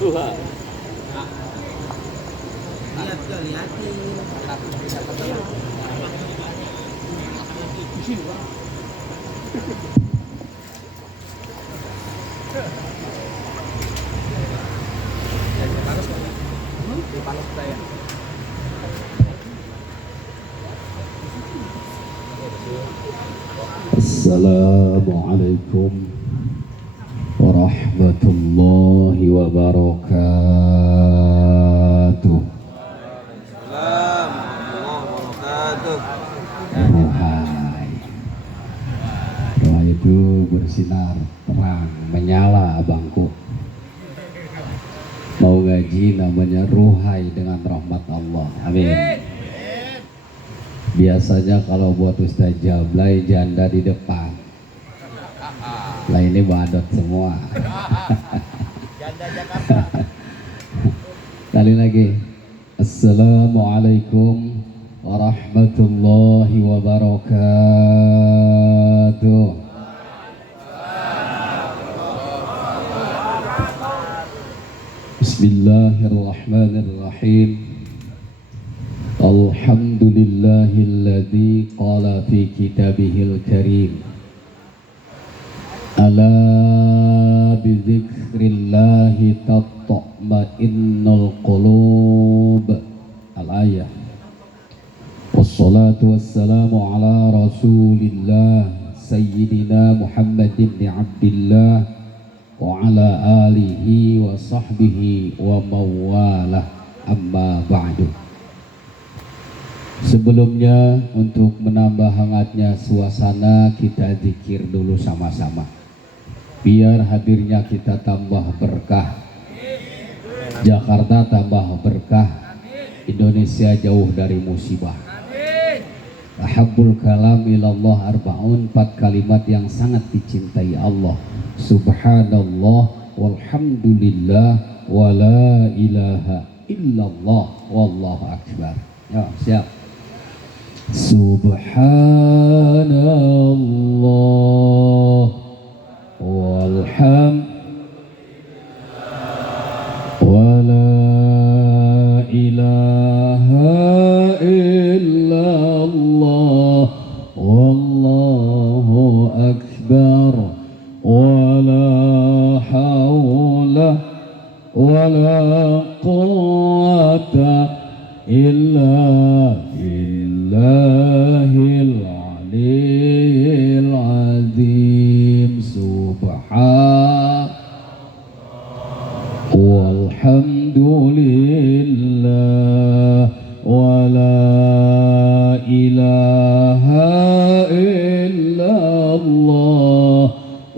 Tuhan. Assalamualaikum warahmatullahi wabarakatuh. Rohai, rohai itu bersinar terang menyala abangku. Mau ngaji namanya ruhai dengan rahmat Allah. Amin. Biasanya kalau buat Ustaz Jablay janda di depan. Lah ini badot semua. Janda Jakarta. Kali lagi. Assalamualaikum warahmatullahi wabarakatuh. Bismillahirrahmanirrahim. Alhamdulillahilladzi qala fi kitabihil karim. Ala bizikrillahi tatma'innul qulub. Al-ayah. Wassalatu wassalamu ala rasulillah sayyidina Muhammad ibn Abdillah wa ala alihi wa sahbihi wa mawalah, amma ba'du. Sebelumnya, untuk menambah hangatnya suasana, kita zikir dulu sama-sama biar hadirnya kita tambah berkah, Jakarta tambah berkah, Indonesia jauh dari musibah. Ahabbul kalam ilallah arba'un, 4 kalimat yang sangat dicintai Allah. Subhanallah walhamdulillah wa la ilaha illallah wallahu akbar. Ya, siap. Subhanallah walhamdulillah wa la ilaha illallah wallahu akbar wa la hawla wa la quwwata illa billahil aliyyil azim. Subhanallah walhamdulillah wa la ilaha illallah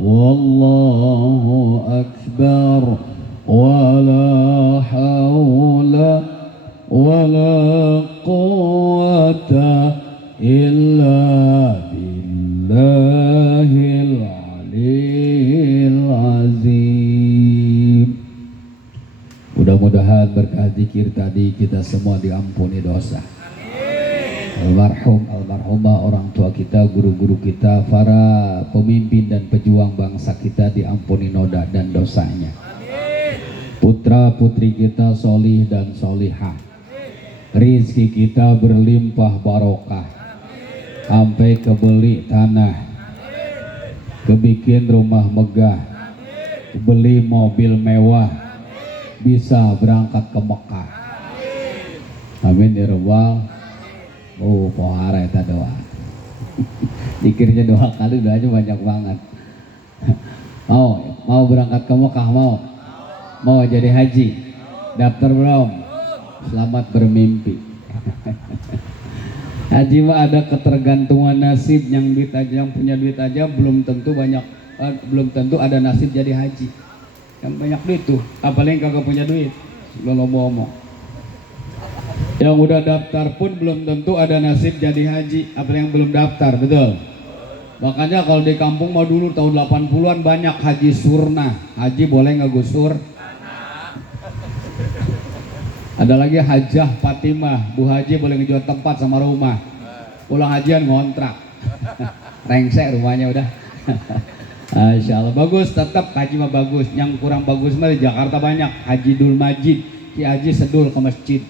wallahu akbar wa la hawla wa la quwwata illa billahil aliyyil azim. Mudah-mudahan berkah zikir tadi kita semua diampuni dosa. Almarhum, almarhumah orang tua kita, guru-guru kita, para pemimpin dan pejuang bangsa kita diampuni noda dan dosanya. Putra putri kita solih dan solihah, rizki kita berlimpah barokah, sampai kebeli tanah, kebikin rumah megah, beli mobil mewah, bisa berangkat ke Mekah. Amin ya rabbal. Oh, pohara eta doa. Dikirnya 2 kali, doanya banyak banget. Mau berangkat ke Mekah, mau jadi haji, daftar belum? Selamat bermimpi. Haji mah ada ketergantungan nasib, yang punya duit aja belum tentu ada nasib jadi haji. Yang banyak duit tuh, apalagi kagak punya duit, lo ngomong. Yang udah daftar pun belum tentu ada nasib jadi haji, apalagi yang belum daftar, betul. Makanya kalau di kampung mah dulu tahun 80-an banyak haji surna. Haji boleh nggak gusur? Ada lagi Hajah Fatimah, Bu Haji boleh ngejual tempat sama rumah. Pulang hajian ngontrak. Rengsek rumahnya udah. Masya Allah, bagus, tetap haji mah bagus. Yang kurang bagus mah di Jakarta banyak. Haji Dul Majid, Ki Haji sedul ke masjid.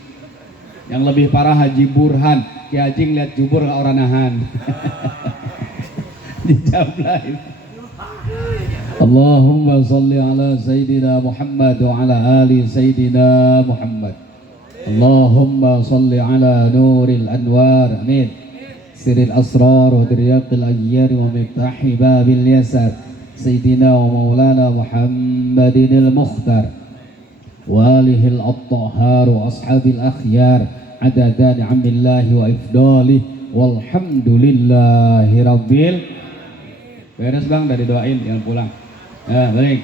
Yang lebih parah Haji Burhan, Ki Haji ngeliat jubur gak orang nahan. Dijablain. Allahumma salli ala Sayyidina Muhammad wa ala ali Sayyidina Muhammad. Allahumma salli ala nuril anwar, amin. Siril asrar wa diryaqil ayyar wa miftahi babil yasar, Sayyidina wa maulana Muhammadin al-Mukhtar wa alihil at-tahhar wa ashabil akhyar, adada ni'amillahi wa ifdalih, walhamdulillahi rabbil. Beres bang, dari doain jangan pulang. Ya, balik.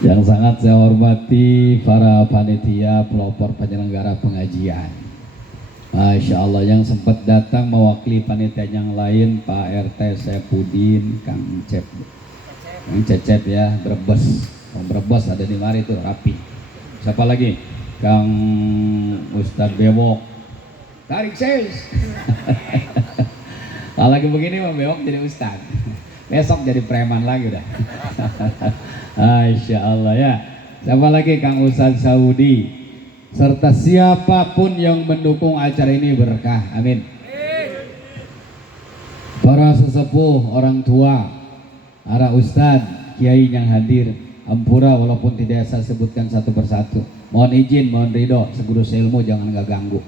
Yang sangat saya hormati para panitia, pelopor, penyelenggara pengajian. Masya Allah, yang sempat datang mewakili panitia yang lain, Pak RT Saipudin, Kang Cecep ya, Brebes. Kang Brebes ada di mari tuh, rapi. Siapa lagi? Kang Ustadz Bewok. Tarik ses. Kalau lagi begini mah Bewok jadi Ustadz. Besok jadi preman lagi udah. Masya Allah ya. Siapa lagi? Kang Ustadz Saudi. Serta siapapun yang mendukung acara ini berkah. Amin. Para sesepuh, orang tua, para ustadz, kiai yang hadir, ampura walaupun tidak saya sebutkan satu persatu. Mohon izin, mohon ridho, seguru seilmu jangan nggak ganggu.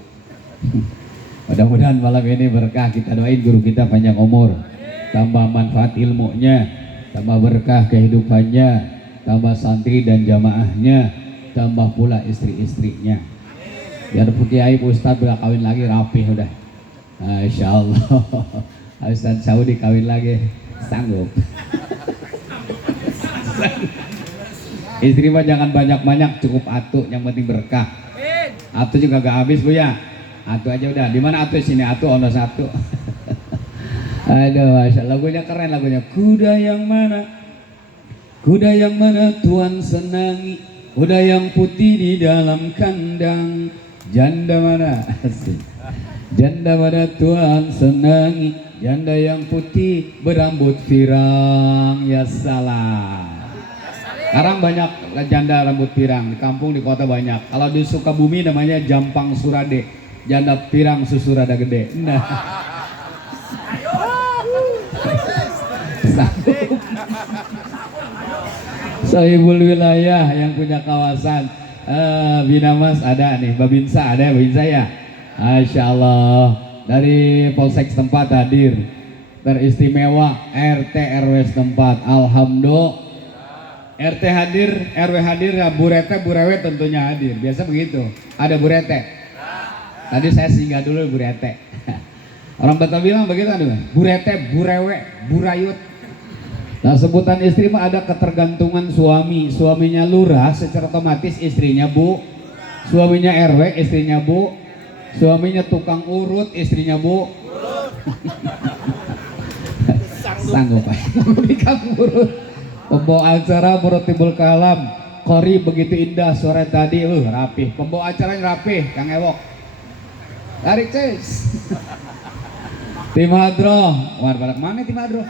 Mudah-mudahan malam ini berkah. Kita doain guru kita panjang umur, tambah manfaat ilmunya, tambah berkah kehidupannya, tambah santri dan jamaahnya, tambah pula istri-istrinya. Biar kiai ustadz udah kawin lagi rapih udah. Masya Allah. Ustadz Saudi kawin lagi sanggup. Istri mah jangan banyak-banyak, cukup atu, yang penting berkah. Atu juga gak habis bu ya. Atu aja udah. Di mana atu? Sini atu, ono satu. Aduh, Masya Allah, lagunya keren lagunya. Kuda yang mana? Kuda yang mana Tuhan senangi? Kuda yang putih di dalam kandang. Janda mana? Asik. Janda mana Tuhan senangi? Janda yang putih berambut pirang. Ya salah. Sekarang banyak janda rambut pirang. Di kampung, di kota banyak. Kalau di Sukabumi namanya Jampang Surade. Janda pirang susu rada gede. Nah. Sahibul wilayah yang punya kawasan. Binamas ada nih, Babinsa ada ya, Babinsa ya. Masya Allah. Dari Polsek setempat hadir. Teristimewa RT RW setempat. Alhamdulillah. RT hadir, RW hadir, ya Bu Rete, Bu Rewe tentunya hadir. Biasa begitu. Ada Bu Rete. Tadi saya singgah dulu Bu Rete. Orang Batak bilang begitu kan? Bu Rete, Bu Rewe, Bu Rayut. Nah, sebutan istri mah ada ketergantungan suami. Suaminya lurah, secara otomatis istrinya Bu. Suaminya RW, istrinya Bu. Suaminya tukang urut, istrinya Bu. Sanggup Pak. Tukang urut. Pembawa acara Murotibul Kalam, Kori begitu indah sore tadi, rapi. Pembawa acaranya rapi, Kang Ewok. Tarik ces. Tim Hadroh, mana tim Hadroh?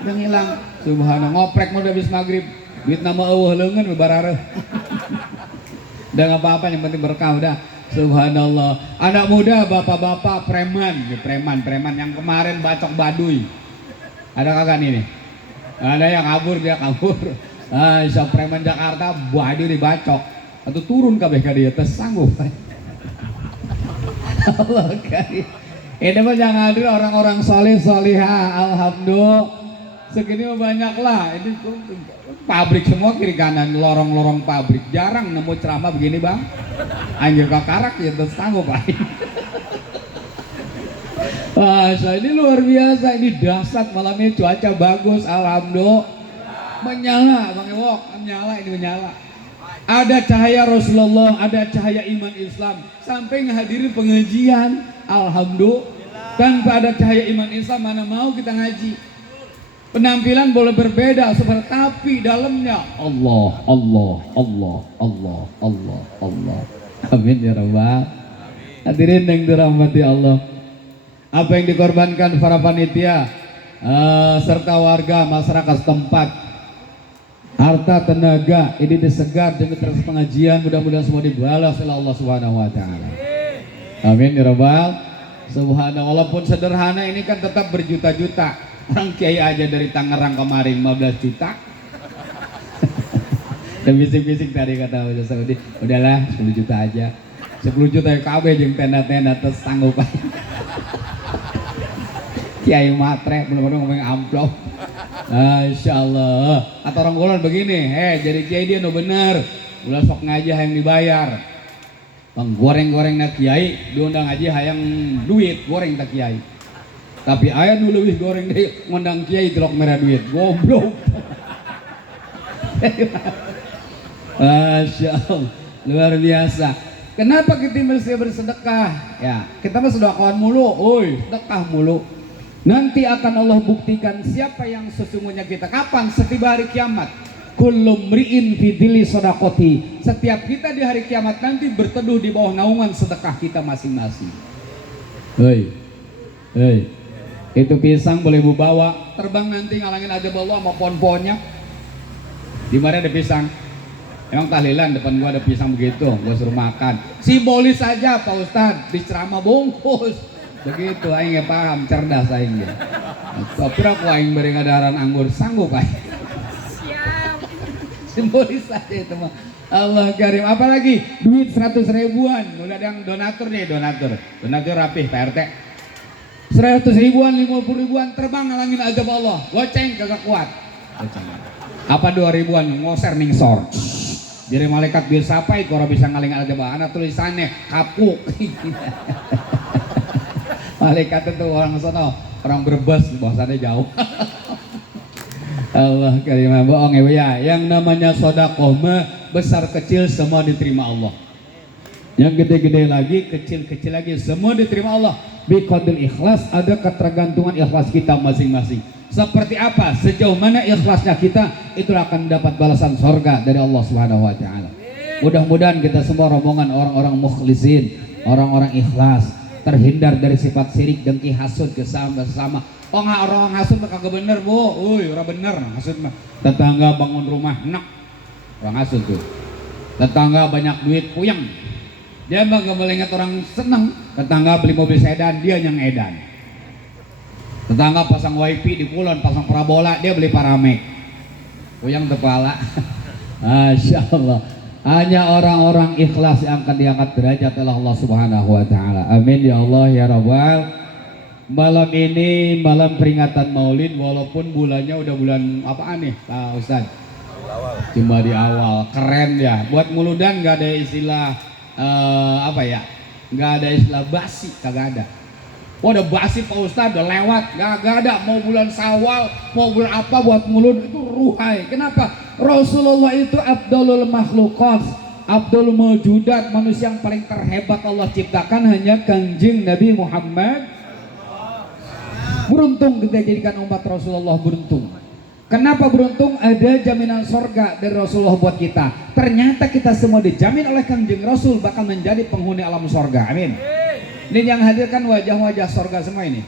Udah ngilang. Subhanallah, ngoprek mau udah habis maghrib. Duit nama eueuh leungeun barareuh. Udah enggak apa-apa, yang penting berkah udah. Subhanallah. Anak muda, bapak-bapak, preman yang kemarin bacok baduy. Ada kagak nih? Ada yang kabur, dia kabur. So preman Jakarta baduy dibacok. Atau turun kabeh ka dieu teh sanggup. Allah karim. Ini mah yang hadir orang-orang soleh solihah. Alhamdulillah. Segini mah banyak lah. Ini pabrik semua kiri kanan, lorong-lorong pabrik. Jarang nemu ceramah begini bang. Anjir kakarak ya terus sanggup lah. Ini luar biasa, ini dahsyat malam ini, cuaca bagus, alhamdulillah. Menyala Bang Ewok, menyala. Ada cahaya Rasulullah, ada cahaya iman Islam. Sampai ngehadirin pengajian, alhamdulillah. Tanpa ada cahaya iman Islam mana mau kita ngaji. Penampilan boleh berbeda, tapi dalamnya Allah, Allah, Allah, Allah, Allah, Allah. Amin ya rabbal. Hadirin yang dirahmati Allah. Apa yang dikorbankan para panitia serta warga masyarakat setempat, harta, tenaga, ini disegar demi terus pengajian, mudah-mudahan semua dibalas oleh Allah Subhanahu wa taala. Amin ya rabbal. Subhanallah, walaupun sederhana ini kan tetap berjuta-juta. Orang kiai aja dari Tangerang kemarin 15 juta. Dan bisik-bisik tadi kata Ustaz Saudi, udahlah 10 juta aja. 10 juta ya KB jeung tenda-tenda terus sanggup. Kiai matre belum ngomong amplop. Insyaallah. Atau orang golon begini, jadi kiai dia no bener. Ulah sok ngaji hayang dibayar. Goreng-goreng nak kiai diundang aja hayang duit goreng tak kiai. Tapi ayah dulu lebih goreng deh ngundang kiai telok merah duit, goblok. Masya Allah, luar biasa. Kenapa kita mesti bersedekah? Ya, kita mesti doakan mulu, sedekah mulu. Nanti akan Allah buktikan siapa yang sesungguhnya kita. Kapan? Setiba hari kiamat. Kullu mri'in fi dhilli shadaqati. Setiap kita di hari kiamat nanti berteduh di bawah naungan sedekah kita masing-masing. Hei. Itu pisang boleh bu bawa terbang nanti ngalangin aja Allah sama pohon-pohonnya. Di mana ada pisang? Emang tahlilan depan gua ada pisang begitu, gua suruh makan. Simbolis saja Pak Ustadz, di ceramah bungkus. Begitu, aing ya paham, cerdas aing ya. Tapi aku aing beri ngadaran anggur sanggup aing. Siap. Simbolis saja itu mah. Allah karim. Apalagi duit 100 ribuan. Udah ada yang donatur nih, donatur rapih Pak RT. 100 ribuan, 50 ribuan terbang ngalangin azab Allah. Goceng kagak kuat. Apa 2 ribuan ngoser ningsor. Jadi malaikat biar sapai kalau bisa ngalangin azab Allah. Anak tulisannya kapuk. Malaikat itu orang sono, orang Brebes, bahasanya jauh. Allah karimah bohong ya. Yang namanya sedekah mah besar kecil semua diterima Allah. Yang gede-gede lagi, kecil-kecil lagi, semua diterima Allah. Biqadril ikhlas, ada ketergantungan ikhlas kita masing-masing. Seperti apa? Sejauh mana ikhlasnya kita, itulah akan dapat balasan sorga dari Allah Subhanahu wa taala. Mudah-mudahan kita semua rombongan orang-orang mukhlisin, orang-orang ikhlas, terhindar dari sifat sirik, dengki, hasud, sesama. Orang hasud mah kagak bener, Bu. Ora bener hasud mah. Tetangga bangun rumah enak. Orang hasud tuh. Tetangga banyak duit puyeng. Dia mah gak boleh ingat orang senang. Tetangga beli mobil sedan, dia yang edan. Tetangga pasang wifi di Kulon, pasang parabola, dia beli paramek. Puyeng kepala. Masya Allah. Hanya orang-orang ikhlas yang akan diangkat derajat oleh Allah Subhanahu wa taala. Amin ya Allah ya Rabbal. Malam ini malam peringatan Maulid, walaupun bulannya udah bulan apaan nih Pak Ustaz? Cuma di awal. Keren ya. Buat muludan gak ada istilah nggak ada istilah basi, kagak ada. Udah basi Pak Ustadz, udah lewat, gak ada. Mau bulan Syawal, mau bulan apa buat mulut itu ruhai. Kenapa? Rasulullah itu abdulul makhlukat, abdul mawjudat, manusia yang paling terhebat Allah ciptakan hanya Kanjeng Nabi Muhammad. Beruntung kita jadikan umat Rasulullah, beruntung. Kenapa beruntung? Ada jaminan sorga dari Rasulullah buat kita. Ternyata kita semua dijamin oleh Kanjeng Rasul bakal menjadi penghuni alam sorga. Amin. Ini yang hadirkan wajah-wajah sorga semua ini.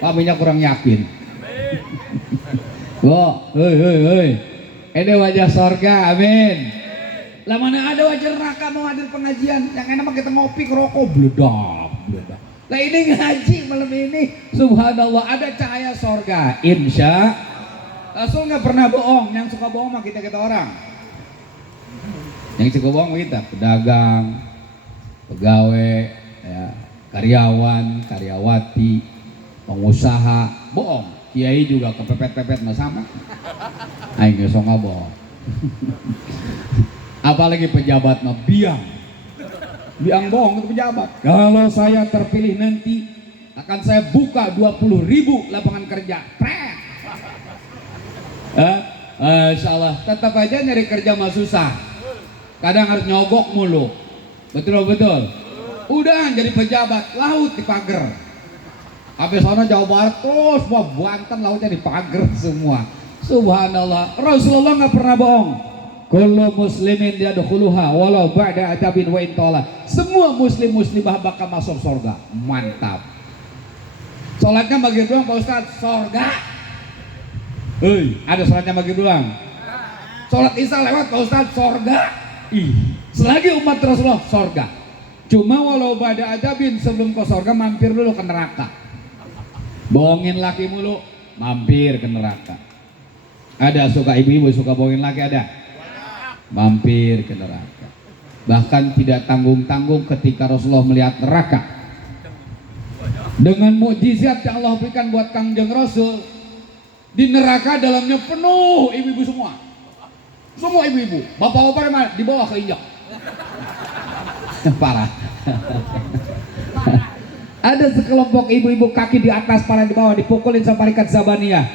Pak minyak kurang yakin. Hei. Ini wajah sorga. Amin. Lah mana ada wajah neraka mau hadir pengajian? Yang enak mah kita ngopi ngerokok bledak. Lah ini ngaji malam ini. Subhanallah, ada cahaya sorga. Insya Rasul nggak pernah bohong. Yang suka bohong mah kita orang. Yang suka bohong kita pedagang, pegawai, ya, karyawan, karyawati, pengusaha, bohong. Kiai juga kepepet-pepet mah sama. Aing geus bohong. Apalagi pejabat mah biang bohong itu pejabat. Kalau saya terpilih nanti akan saya buka 20.000 lapangan kerja. Insya Allah. Tetap aja nyari kerja mah susah. Kadang harus nyogok mulu. Betul. Udah jadi pejabat laut di pagar. Habis sana Jawa Barat terus wah Banten lautnya dipager semua. Subhanallah, Rasulullah nggak pernah bohong. Kullu muslimin yadkhuluha walau ba'da adabin wa intola. Semua muslim muslimah bakal masuk surga. Mantap. Sholatnya maghrib doang Pak Ustadz, surga. Ada sholatnya maghrib doang. Sholat isya lewat Pak Ustadz, surga. Selagi umat Rasulullah surga. Cuma walau ba'da adabin, sebelum ke surga mampir dulu ke neraka. Bohongin laki mulu, mampir ke neraka. Ada suka ibu-ibu suka bohongin laki, ada? Mampir ke neraka. Bahkan tidak tanggung-tanggung ketika Rasulullah melihat neraka. Dengan mukjizat yang Allah berikan buat Kangjeng Rasul, di neraka dalamnya penuh ibu-ibu semua. Semua ibu-ibu, bapak-bapak mana? Di bawah keinjak. Parah. Ada sekelompok ibu-ibu kaki di atas, kepala di bawah, dipukulin sama malaikat Zabaniyah.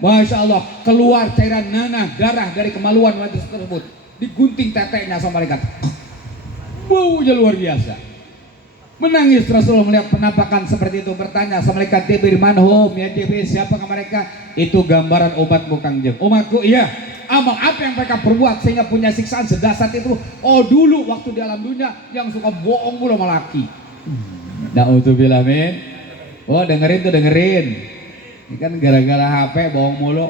Masya Allah, keluar cairan nanah darah dari kemaluan wanita tersebut. Digunting teteknya sama malaikat. Baunya luar biasa. Menangis Rasulullah melihat penampakan seperti itu, bertanya sama malaikat Jibril, manhum ya Jibril, siapa mereka? Itu gambaran umatmu Kangjeng. Umatku, iya. Amal apa yang mereka perbuat sehingga punya siksaan sedasar itu? Oh dulu waktu di alam dunia yang suka bohong mulu sama laki. Na'udzubillah min. Oh dengerin tuh, dengerin. Ini kan gara-gara HP bohong mulu.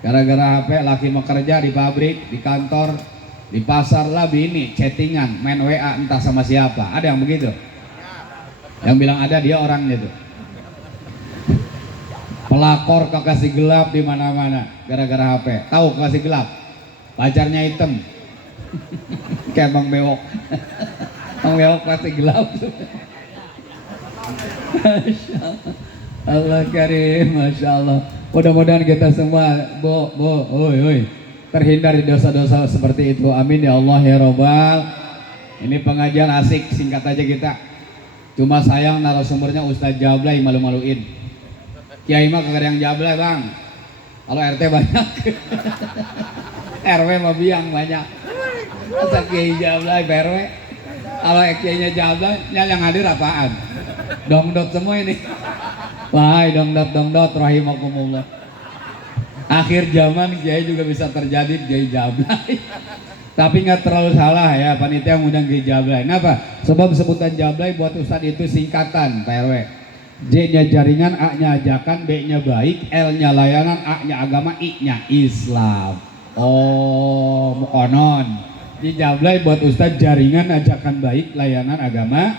Gara-gara HP laki mau kerja di pabrik, di kantor, di pasar lah bini chattingan, main WA entah sama siapa. Ada yang begitu? Yang bilang ada dia orangnya tuh. Pelakor kekasih gelap di mana-mana gara-gara HP. Tahu kekasih gelap? Pacarnya hitam. Kayak Bang Bewok. Bang Bewok kasih gelap. Masya Allah karim, Masya Allah. Mudah-mudahan kita semua terhindar dari dosa-dosa seperti itu. Amin ya Allah ya Robbal. Ini pengajian asik, singkat aja kita. Cuma sayang narasumbernya Ustadz Jablay malu-maluin. Kiai mah kagak ada yang Jablay Bang. Kalau RT banyak. RW mah biang banyak. Masa Kiai Jablay RW. Kalau Kiainya Jablay, yang hadir apaan? Dongdot semua ini. Wahai dongdot rahimakumullah. Akhir zaman Kiai juga bisa terjadi Kiai Jablay. Tapi nggak terlalu salah ya panitia yang undang Kiai Jablay. Kenapa? Sebab sebutan Jablay buat Ustadz itu singkatan Pak RW. J-nya jaringan, A-nya ajakan, B-nya baik, L-nya layanan, A-nya agama, I-nya Islam. Oh, mukonon. Ini Jablay buat Ustadz jaringan, ajakan baik, layanan agama.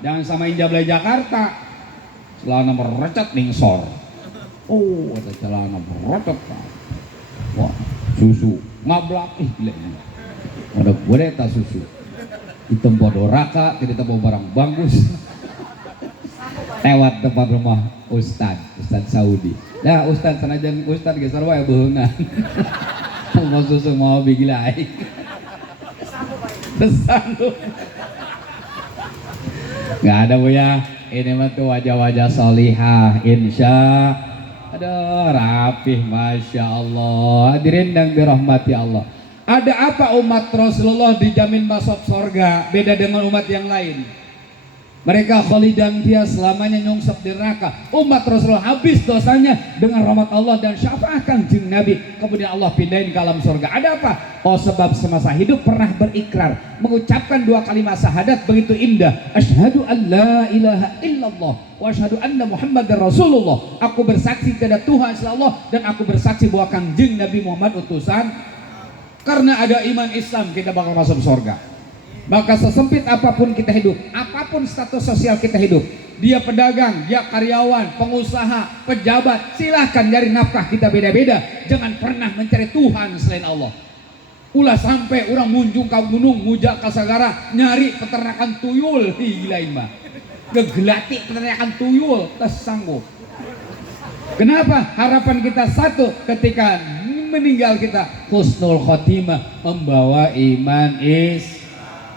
Jangan samain Jablay Jakarta. Celana merecet ningsor. Oh, ada celana merecet. Wah, susu ngablak. Gila ini. Ada bodeta susu. Hitam bodo raka, tidak tahu barang bagus. Lewat tempat rumah Ustadz Saudi. Ya Ustadz sanajan Ustadz geser wae beungan. Mau susu mau bigilai. Tersanggup. Nggak ada Bu ya. Ini mah tuh wajah-wajah solihah, insya. Aduh rapih, Masya Allah. Hadirin yang dirahmati Allah. Ada apa umat Rasulullah dijamin masuk surga beda dengan umat yang lain? Mereka khalidan dia selamanya nyungsep di neraka. Umat Rasulullah habis dosanya dengan rahmat Allah dan syafaat Kangjeng Nabi. Kemudian Allah pindahin ke alam surga. Ada apa? Oh sebab semasa hidup pernah berikrar, mengucapkan dua kalimat syahadat begitu indah. Asyhadu an la ilaha illallah wa asyhadu anna Muhammadar Rasulullah. Aku bersaksi tidak Tuhan selain Allah dan aku bersaksi bahwa Kangjeng Nabi Muhammad utusan. Karena ada iman Islam kita bakal masuk surga. Maka sesempit apapun kita hidup, apapun status sosial kita hidup, dia pedagang, dia karyawan, pengusaha, pejabat, silahkan cari nafkah kita beda-beda. Jangan pernah mencari Tuhan selain Allah. Ulah sampai orang munjung ke gunung, mujak ke sagara, nyari peternakan tuyul, gila mah. Gegelati peternakan tuyul, tersanggup. Kenapa? Harapan kita satu, ketika meninggal kita husnul khotimah, membawa iman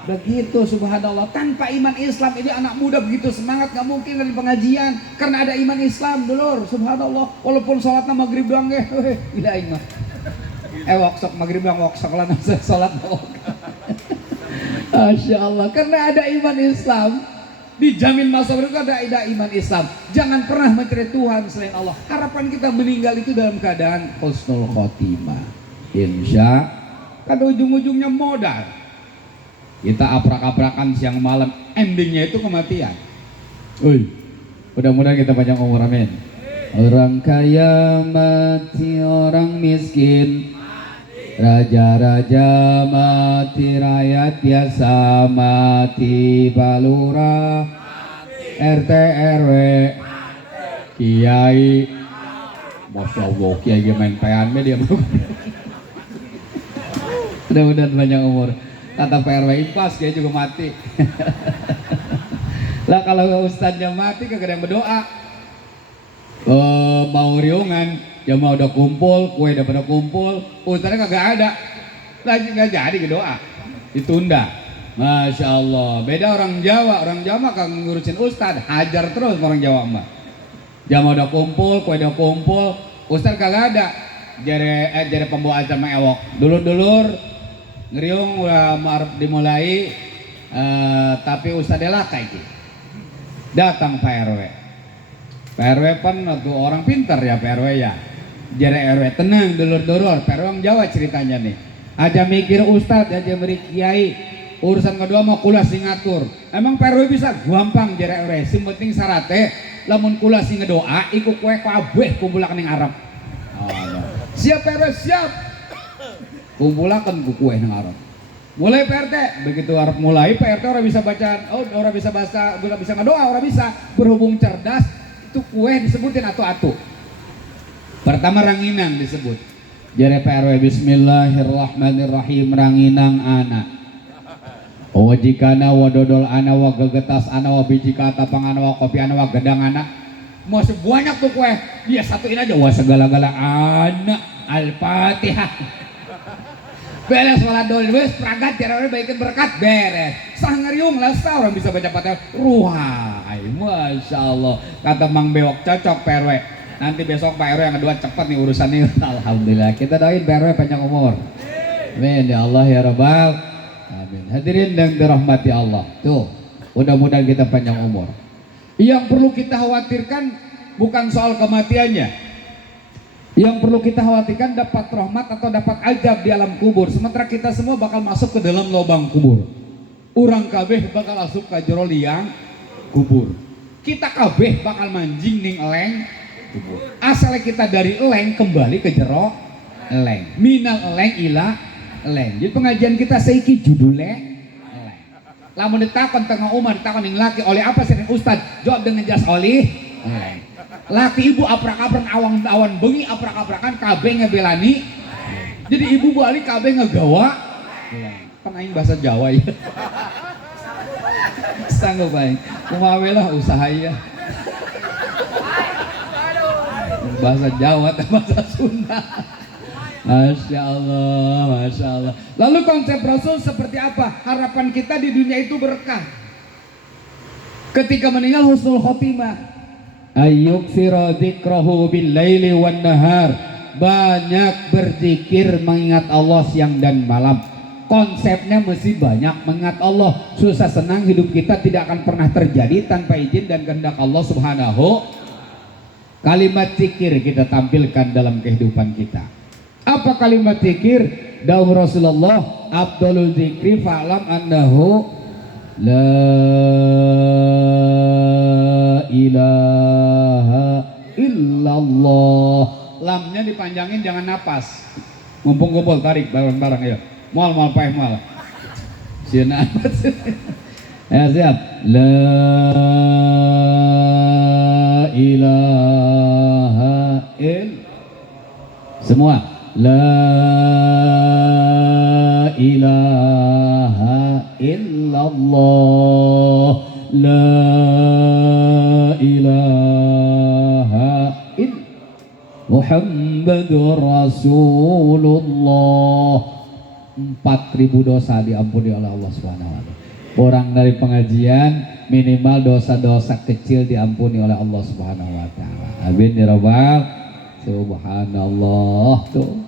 begitu. Subhanallah, tanpa iman Islam ini anak muda begitu semangat gak mungkin dari pengajian karena ada iman Islam dulur. Subhanallah, walaupun sholatnya maghrib doang ya gila mah waksok maghrib doang waksok lah sholat Masya Allah, karena ada iman Islam dijamin masuk surga dai iman Islam. Jangan pernah mencari Tuhan selain Allah. Harapan kita meninggal itu dalam keadaan husnul khotimah. Insya kan ujung-ujungnya modal. Kita aprak-aprakan siang malam, endingnya itu kematian. Mudah-mudahan kita panjang umur, amin. Orang kaya mati, orang miskin raja-raja mati, rakyat biasa mati, balura RT RW kiai, Masya Allah, kiai main pean dia. Mudah-mudahan panjang umur. Kata PRW impas, kiai juga mati. Lah kalau ustadznya mati kagak ada yang berdoa. Mau riungan, ya mau udah kumpul, kue udah pada kumpul, ustadznya kagak ada, lagi nggak jadi doa, ditunda. Masya Allah, beda orang Jawa mah kagak ngurusin ustadz, hajar terus orang Jawa mah. Jam udah kumpul, kue udah kumpul, ustadz kagak ada, jare pembawa acara ewok, dulur-dulur ngeriung udah mau dimulai, tapi ustadznya lah kayak gitu. Datang Pak RW. Pak RW kan tuh orang pintar ya Pak RW ya. Jare RW tenang dulur-dulur, Pak RW orang Jawa ceritanya nih. Aja mikir ustadz, aja beri kiai. Urusan kedua mau kula sing ngatur. Emang Pak RW bisa gampang jare RW. Sing penting syaratnya lamun kula sing ngedoa iku kue kabeh kumpulakan ning Arab. Siap Pak RW, siap. Kumpulakan ku kue ning Arab. Mulai PRT, begitu Arab mulai PRT orang bisa baca, orang bisa bahasa, orang bisa ngedoa, orang bisa berhubung cerdas. Itu kue disebutin atu-atu. Pertama ranginang disebut. Jare PRW bismillahirrahmanirrahim, ranginang anak. Wajikana wadodol ana wa gegetas ana wa bijika tapang ana wa kopi ana wa gedang ana. Mau sebanyak tuh kue, dia satuin aja wa segala-gala anak Al-Fatihah. Beres sholat dulu, wes peragat cara orang baikin berkat beres. Sah ngeriung lah, sah orang bisa baca Fatihah. Ruhai, Masya Allah. Kata Mang Bewok cocok PRW. Nanti besok Pak RW yang kedua cepat nih urusannya. Alhamdulillah. Kita doain PRW panjang umur. Amin ya Allah ya Rabbal. Amin. Hadirin dan dirahmati Allah. Tuh, mudah-mudahan kita panjang umur. Yang perlu kita khawatirkan bukan soal kematiannya. Yang perlu kita khawatirkan dapat rahmat atau dapat azab di alam kubur. Sementara kita semua bakal masuk ke dalam lubang kubur. Urang kabeh bakal masuk ke jero liang kubur. Kita kabeh bakal manjing ning eleng kubur. Asalnya kita dari eleng kembali ke jero eleng. Minal eleng ila eleng. Jadi pengajian kita seiki judulnya eleng. Lamun ditakon tengah umat, ditakon ning laki oleh apa sih Ustad? Jawab dengan jelas oleh eleng. Laki ibu aprak-aprak awan bengi aprak-aprakan kabeh ngebelani. Jadi ibu balik kabeh ngegawa. Kan aing bahasa Jawa ya. Sanggup aing. Kumaha lah usaha ya. Bahasa Jawa atau bahasa Sunda. Masya Allah, Masya Allah. Lalu konsep Rasul seperti apa? Harapan kita di dunia itu berkah. Ketika meninggal husnul khotimah. Ayyuksira dzikrahu bil laili wan nahar. Banyak berzikir mengingat Allah siang dan malam. Konsepnya mesti banyak mengingat Allah. Susah senang hidup kita tidak akan pernah terjadi tanpa izin dan kehendak Allah Subhanahu. Kalimat zikir kita tampilkan dalam kehidupan kita. Apa kalimat zikir? Dawuh Rasulullah, afdhalul zikri fa'lam annahu la ilaha illallah. Lamnya dipanjangin jangan napas. Mumpung kumpul tarik bareng-bareng ayo. Mual paeh mual. Sieuna amat. Ya siap. La ilaha semua. La ilaha illallah. La ilaha Muhammadur Rasulullah. 4.000 dosa diampuni oleh Allah SWT. Orang dari pengajian minimal dosa-dosa kecil diampuni oleh Allah SWT. Amin ya Rabbal. Subhanallah tuh.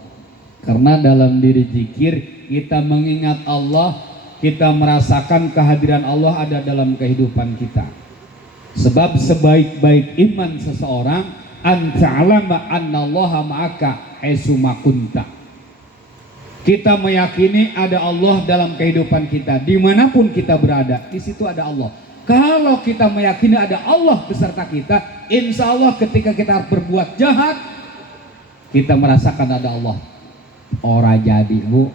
Karena dalam diri zikir kita mengingat Allah kita merasakan kehadiran Allah ada dalam kehidupan kita. Sebab sebaik-baik iman seseorang anta'alama annallaha ma'aka aisuma kunta. Kita meyakini ada Allah dalam kehidupan kita, dimanapun kita berada, di situ ada Allah. Kalau kita meyakini ada Allah beserta kita, insya Allah ketika kita berbuat jahat, kita merasakan ada Allah. Ora jadi bu,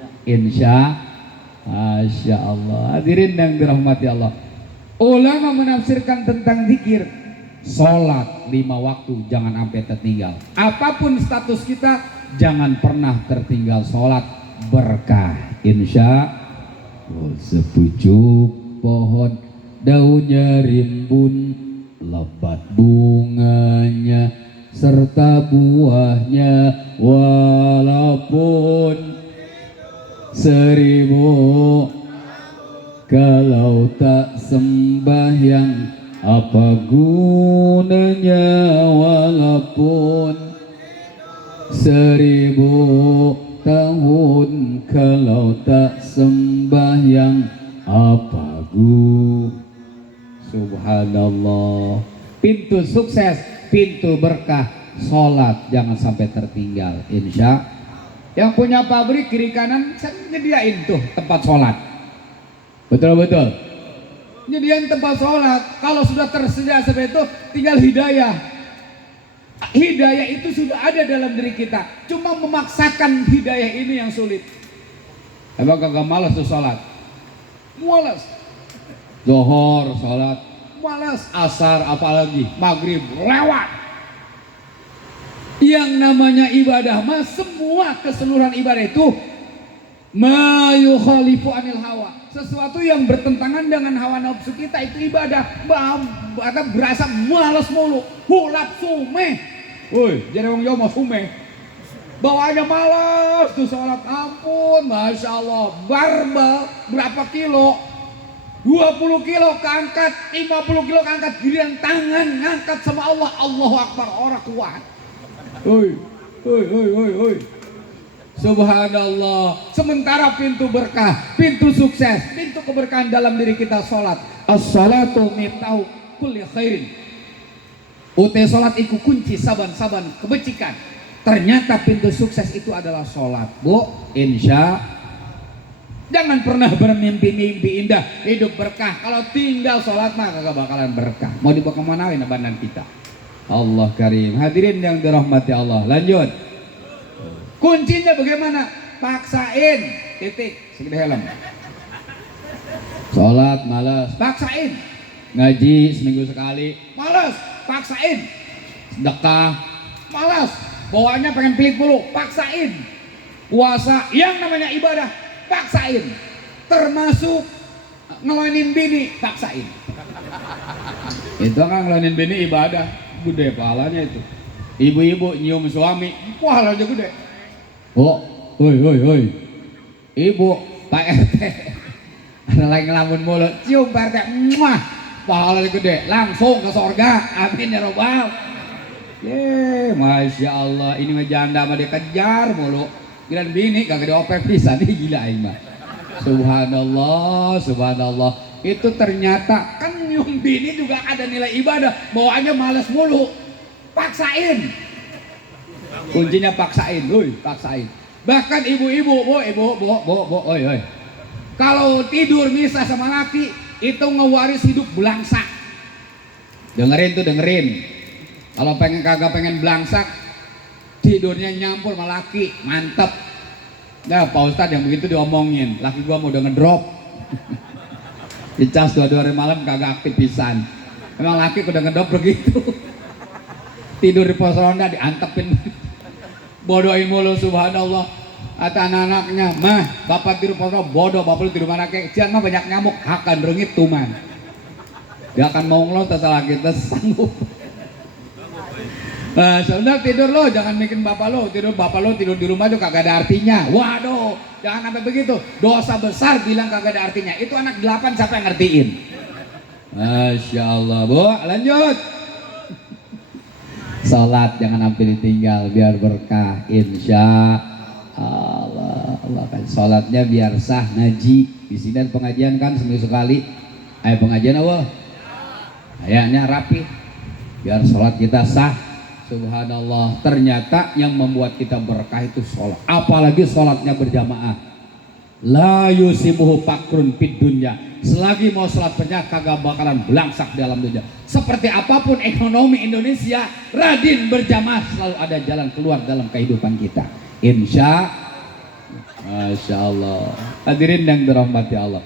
Masya Allah. Hadirin yang dirahmati Allah, ulama menafsirkan tentang zikir, sholat 5 waktu jangan sampai tertinggal. Apapun status kita, jangan pernah tertinggal sholat, berkah insya Allah. Sepucuk pohon daunnya rimbun, lebat bunganya serta buahnya, walaupun 1000 kalau tak sembahyang apa gunanya, walaupun 1000 tahun kalau tak sembahyang apa gunanya. Subhanallah. Pintu sukses, pintu berkah, sholat jangan sampai tertinggal insya. Yang punya pabrik kiri kanan saya nyediain tuh tempat sholat. Betul-betul nyediain tempat sholat. Kalau sudah tersedia seperti itu, tinggal hidayah. Hidayah itu sudah ada dalam diri kita, cuma memaksakan hidayah ini yang sulit. Emang kagak malas tuh sholat? Malas. Zohor sholat malas, asar apalagi maghrib lewat. Yang namanya ibadah mah semua keseluruhan ibadah itu ma yukhalifu anil hawa, sesuatu yang bertentangan dengan hawa nafsu kita itu ibadah. Berasa malas mulu, hulap sumeh. Woi, jadi orang Jawa sumeh. Bawaannya malas tuh sholat, ampun, Masya Allah. Barbel berapa kilo? 20 kilo keangkat, 50 kilo keangkat, giliran tangan ngangkat sama Allah, Allahu Akbar, orang kuat. Oi. Subhanallah. Sementara pintu berkah, pintu sukses, pintu keberkahan dalam diri kita sholat. As-salatu miftahu kulli khairin. Ute sholat iku kunci saban-saban kebajikan. Ternyata pintu sukses itu adalah sholat, bu. Insya. Jangan pernah bermimpi-mimpi indah hidup berkah. Kalau tinggal sholat mah kagak bakalan berkah. Mau dibawa kemanain abandan kita? Allah karim. Hadirin yang dirahmati Allah. Lanjut. Kuncinya bagaimana? Paksain. Titik. Segede helm. Sholat malas. Paksain. Ngaji seminggu sekali. Malas. Paksain. Sedekah. Malas. Bawaannya pengen pelit mulu. Paksain. Puasa yang namanya ibadah. Paksain, termasuk ngelonin bini, paksain. Itu kan ngelonin bini ibadah, gede pahalanya itu. Ibu-ibu nyium suami, pahalanya gede. Oh, hoi, ibu, Pak RT, ada lagi ngelamun mulu, cium Pak RT, muah, pahalanya gede, langsung ke sorga, amin ya robbal. Masya Allah, ini mah janda mah dikejar mulu. Giliran bini kagak diopep pisan, gila aing mah. Subhanallah, subhanallah. Itu ternyata kan nyium bini juga ada nilai ibadah, bawaannya malas mulu. Paksain. Kuncinya paksain, paksain. Bahkan ibu-ibu, oi. Kalau tidur misah sama laki, itu ngewaris hidup belangsak. Dengerin. Kalau kagak pengen belangsak, tidurnya nyampur sama laki, mantep. Nah Pak Ustadz yang begitu diomongin, laki gua mau udah ngedrop. Dicas 2 hari malam kagak aktif pisan. Emang laki udah ngedrop begitu. Tidur di pos ronda diantepin. Bodohin mulu subhanallah. Kata anak-anaknya, mah bapak tidur pos ronda bodoh, bapak lu tidur mana kek. Jangan mah banyak nyamuk, akan rengit tuman. Dia akan mau ngelontar laki sanggup. Saudara tidur lo, jangan bikin bapak lo tidur di rumah juga kagak ada artinya. Waduh, jangan sampai begitu. Dosa besar bilang kagak ada artinya. Itu anak 8 siapa yang ngertiin? Masya Allah, bu. Lanjut. Salat jangan sampai ditinggal biar berkah insya Allah. Allah kan sholatnya biar sah, ngaji di sini ada pengajian kan seminggu sekali. Ayo pengajian awal, kayaknya rapi biar sholat kita sah. Subhanallah, ternyata yang membuat kita berkah itu sholat, apalagi sholatnya berjamaah. La yusibuhu pakrun fid dunya, selagi mau sholat berjamaah kagak bakalan belangsak dalam dunia. Seperti apapun ekonomi Indonesia, rajin berjamaah selalu ada jalan keluar dalam kehidupan kita, Masya Allah. Hadirin yang dirahmati Allah,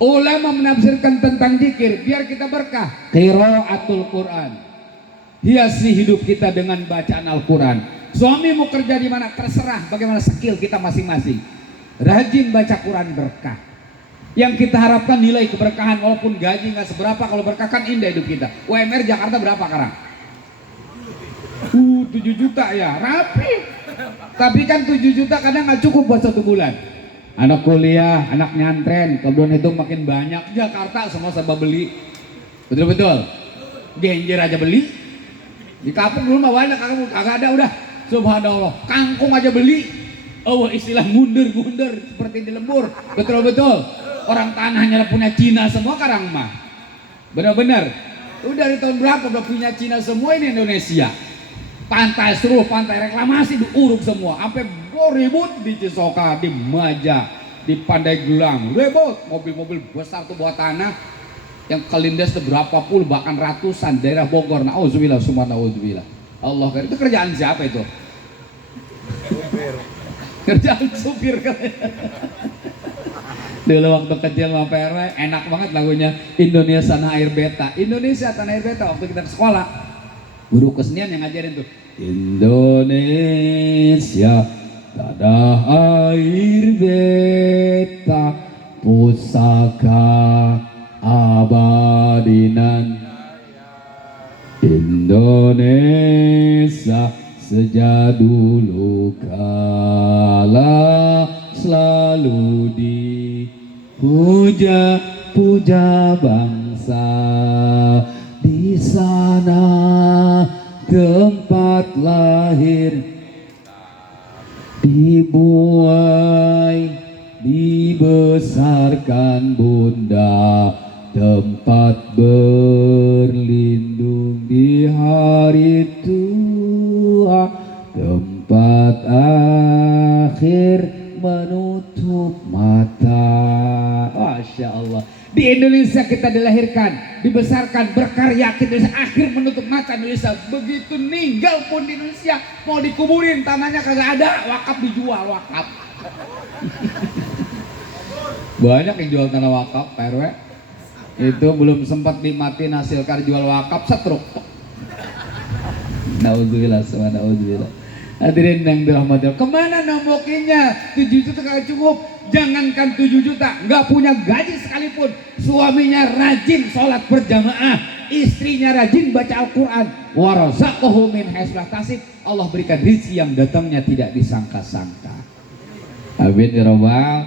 ulama menafsirkan tentang zikir biar kita berkah. Qiraatul Quran, hiasi hidup kita dengan bacaan Al-Quran. Suami mau kerja di mana terserah, bagaimana skill kita masing-masing. Rajin baca Quran berkah. Yang kita harapkan nilai keberkahan, walaupun gaji nggak seberapa, kalau berkah kan indah hidup kita. UMR Jakarta berapa sekarang? 7 juta ya, rapi. Tapi kan 7 juta kadang nggak cukup buat 1 bulan. Anak kuliah, anak nyantren, kemudian itu makin banyak. Jakarta semua serba beli. Betul-betul. Genjer aja beli. Di kampung dulu mah banyak, kagak ada udah. Subhanallah, kangkung aja beli. Oh, istilah mundur-mundur seperti di lembur. Betul-betul. Orang tanahnya punya Cina semua sekarang mah. Benar-benar. Udah dari tahun berapa udah punya Cina semua ini Indonesia. Pantai seluruh pantai reklamasi diuruk semua. Sampai ribut di Cisoka, di Maja, di Pandeglang. Ribut. Mobil-mobil besar tuh bawa tanah. Yang kelindes berapa puluh bahkan ratusan daerah Bogor. Nauzubillah, semua nauzubillah. Allah, itu kerjaan siapa itu? Kerjaan supir. Dulu waktu kecil sama PRW enak banget lagunya Indonesia Tanah Air Beta. Indonesia Tanah Air Beta waktu kita ke sekolah. Guru kesenian yang ngajarin tuh. Indonesia Tanah Air Beta, pusaka abadinan. Indonesia sejak dulu kala selalu dipuja-puja bangsa. Di sana tempat lahir, dibuai, dibesarkan bunda, tempat berlindung di hari tua, tempat akhir menutup mata. Masya Allah. Di Indonesia kita dilahirkan, dibesarkan, berkarya, kita akhir menutup mata Indonesia. Begitu ninggal pun di Indonesia, mau dikuburin tanahnya kagak ada, wakaf dijual, wakaf. Banyak yang jual tanah wakaf, Pak RW. Itu belum sempat dimatiin hasil kar jual wakaf setruk. Naudzubillah, naudzubillah. Hadirin yang dirahmati Allah, kemana nombokinnya? 7 juta kagak cukup. Jangankan 7 juta, nggak punya gaji sekalipun, suaminya rajin sholat berjamaah, istrinya rajin baca Al-Quran, warazaqahu min haitsu la yahtasib, Allah berikan rezeki yang datangnya tidak disangka-sangka. Amin ya rabbal.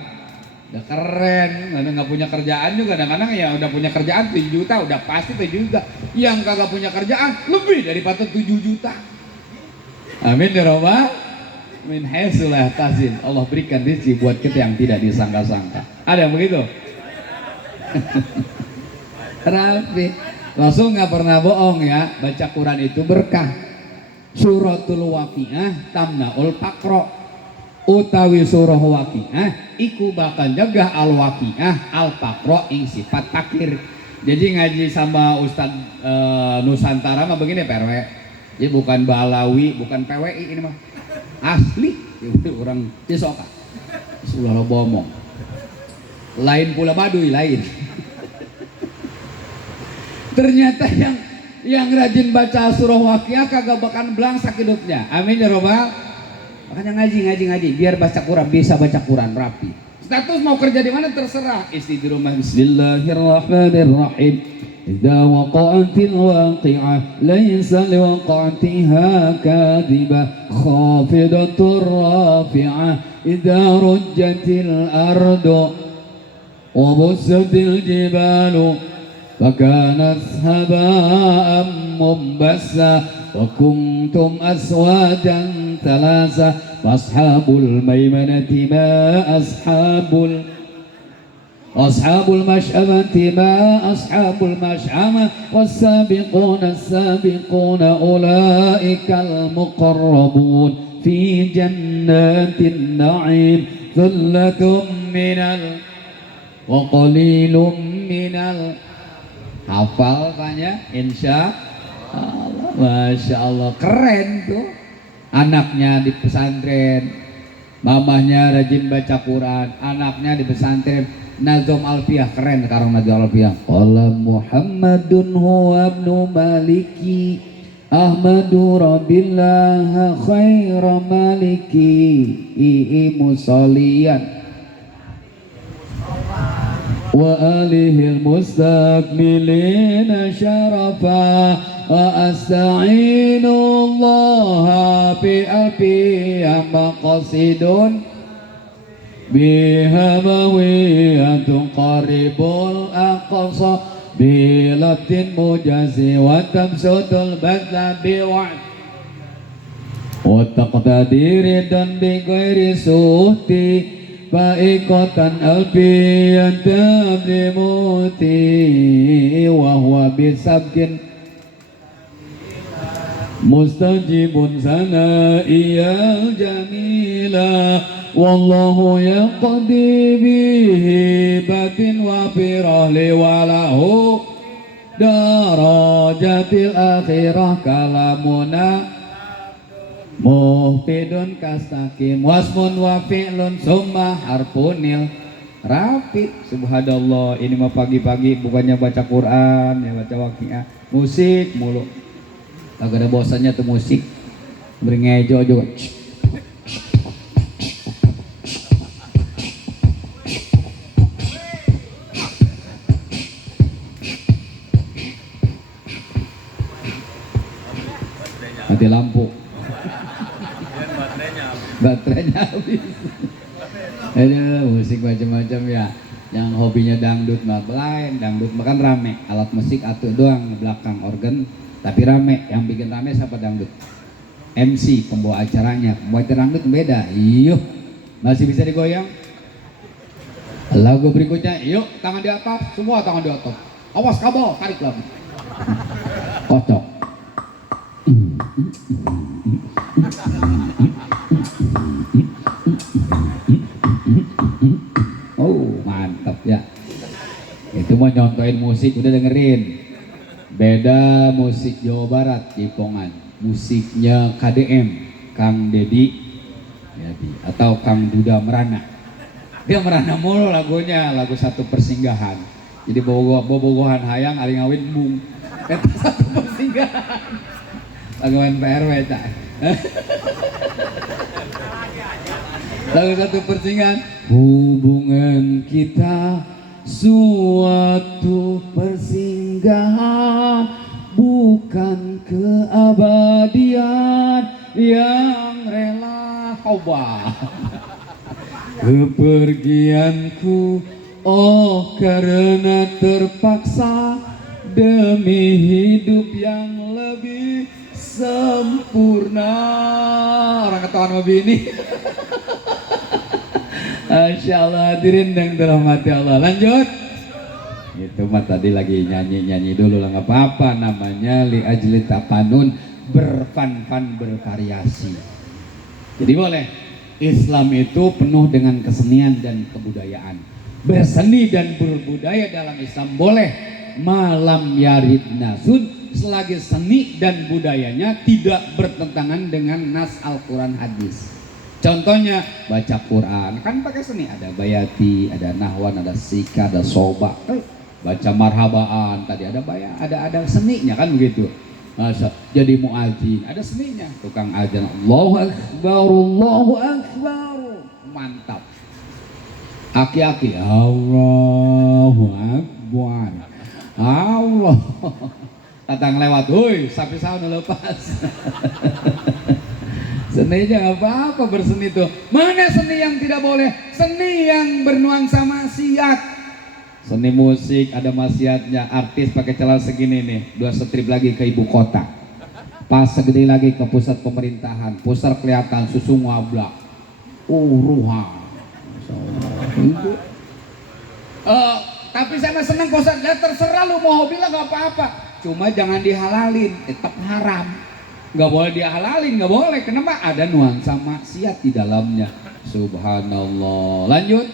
Udah keren, nggak punya kerjaan juga kadang-kadang ya udah punya kerjaan 7 juta, udah pasti 7 juta. Yang kagak punya kerjaan lebih daripada 7 juta. Amin ya rabbal. Min haitsu la yahtasib, Allah berikan rezeki buat kita yang tidak disangka-sangka. Ada yang begitu? Rapi. Rasul nggak pernah bohong ya, baca Quran itu berkah. Suratul Waqiah tamnaul faqra, utawi surah Waqiah iku bakal jaga al Waqiah al faqra ing sifat fakir. Jadi ngaji sama Ustadz Nusantara mah begini PRW. Jadi bukan Balawi, bukan PWI ini mah. Asli orang Cisoka, sudah lo bomong, lain pula Baduy lain. Ternyata yang rajin baca surah Waqiah kagak bakal belangsak hidupnya. Amin ya robbal. Makanya ngaji biar baca Quran, bisa baca Quran rapi. Status mau kerja di mana terserah, istri di rumah. Bismillahirrahmanirrahim. إذا وقعت الواقعة ليس لوقعتها كاذبة خافضة رافعة إذا رجت الأرض وبست الجبال فكانت هباء منبثا وكنتم أزواجا ثلاثة Washabul maimanati ma ashabul mash'amati ma ashabul mash'amah was-sabiquna as-sabiquna ulaikal muqarrabun fi jannatin na'im thullatun minal wa qalilum minal. Hafal tanya insya Allah. Masya Allah, keren tuh. Anaknya di pesantren, mamahnya rajin baca Quran, anaknya di pesantren Nazom Alfiyah, keren sekarang Nazom Alfiyah. Qala Muhammadun huwa ibnu Maliki Ahmadu Rabbillah khaira maliki musalliyan wa alihil mustaqbilina syarafa wa asta'inu Allah bi alfiyah maqasidun biha mawiyatun qaribul aqsa bilatin mujazi wa tamsudul badla biwa'd wa taqdadiri dan bi ghairi suhti Baikatan alfiyan tablimuti wa huwa bisabkin mustajibun sana'iyal jamila wallahu yaqdi bihi batin wa firahli walahu darajatil akhirah kalamuna muhtidun kastakim wasmun wa fi'lun summa harfunil rafi. Subhanallah, ini mah pagi-pagi bukannya baca Quran ya, baca waqiah, musik mulu. Agak ada bosannya tuh musik, berngejo juga. Mati lampu, baterainya habis. Aduh, musik macam-macam ya. Yang hobinya dangdut mah lain, dangdut makan rame, alat musik atuh doang belakang organ, tapi rame. Yang bikin rame siapa? Dangdut. MC pembawa acaranya, pembawa dangdut beda. Yuk, masih bisa digoyang. Lagu berikutnya, yuk tangan di atas, semua tangan di atas. Awas kabel, tarik lagi. Kocok. Oh mantap ya. Itu mau nyontoin musik, udah dengerin. Beda musik Jawa Barat, Cipongan. Musiknya KDM, Kang Dedi atau Kang Duda Merana. Dia merana mulu lagunya, lagu Satu Persinggahan. Jadi bobogohan hayang ari ngawin bung. Eta Satu Persinggahan. Lagu PRW tak. Lagu Satu Persinggahan. Hubungan kita suatu persinggahan, bukan keabadian yang rela coba. Kepergianku oh karena terpaksa demi hidup yang lebih sempurna. Orang ketahuan sama bini. Masya Allah, hadirin yang dirahmati Allah. Lanjut. Itu mah tadi lagi nyanyi dulu lah, nggak apa-apa. Namanya li ajli tapanun, berfan-fan, bervariasi. Jadi boleh. Islam itu penuh dengan kesenian dan kebudayaan. Berseni dan berbudaya dalam Islam boleh. Malam yarid nasun, selagi seni dan budayanya tidak bertentangan dengan nas Al-Quran hadis. Contohnya baca Quran kan pakai seni, ada bayati, ada nahwan, ada sika, ada soba. Baca marhabaan tadi ada ada seninya kan begitu. Jadi muadzin ada seninya, tukang adzan Allahu Akbar, Allahu Akbar, mantap. Aki-aki Allahu Akbar, Allah. Datang lewat, woi sapi sahun lepas. Seninya nggak apa-apa berseni tuh. Mana seni yang tidak boleh? Seni yang bernuansa maksiat. Seni musik ada maksiatnya. Artis pakai celana segini nih, 2 strip lagi ke ibu kota. Pas segede lagi ke pusat pemerintahan, pusat kelihatan susu ngablak, ruha. Tapi saya senang Ustaz, ya terserah lu mau bilang nggak apa-apa, cuma jangan dihalalin, tetap haram. Nggak boleh dihalalin, nggak boleh. Kenapa? Ada nuansa maksiat di dalamnya. Subhanallah. Lanjut.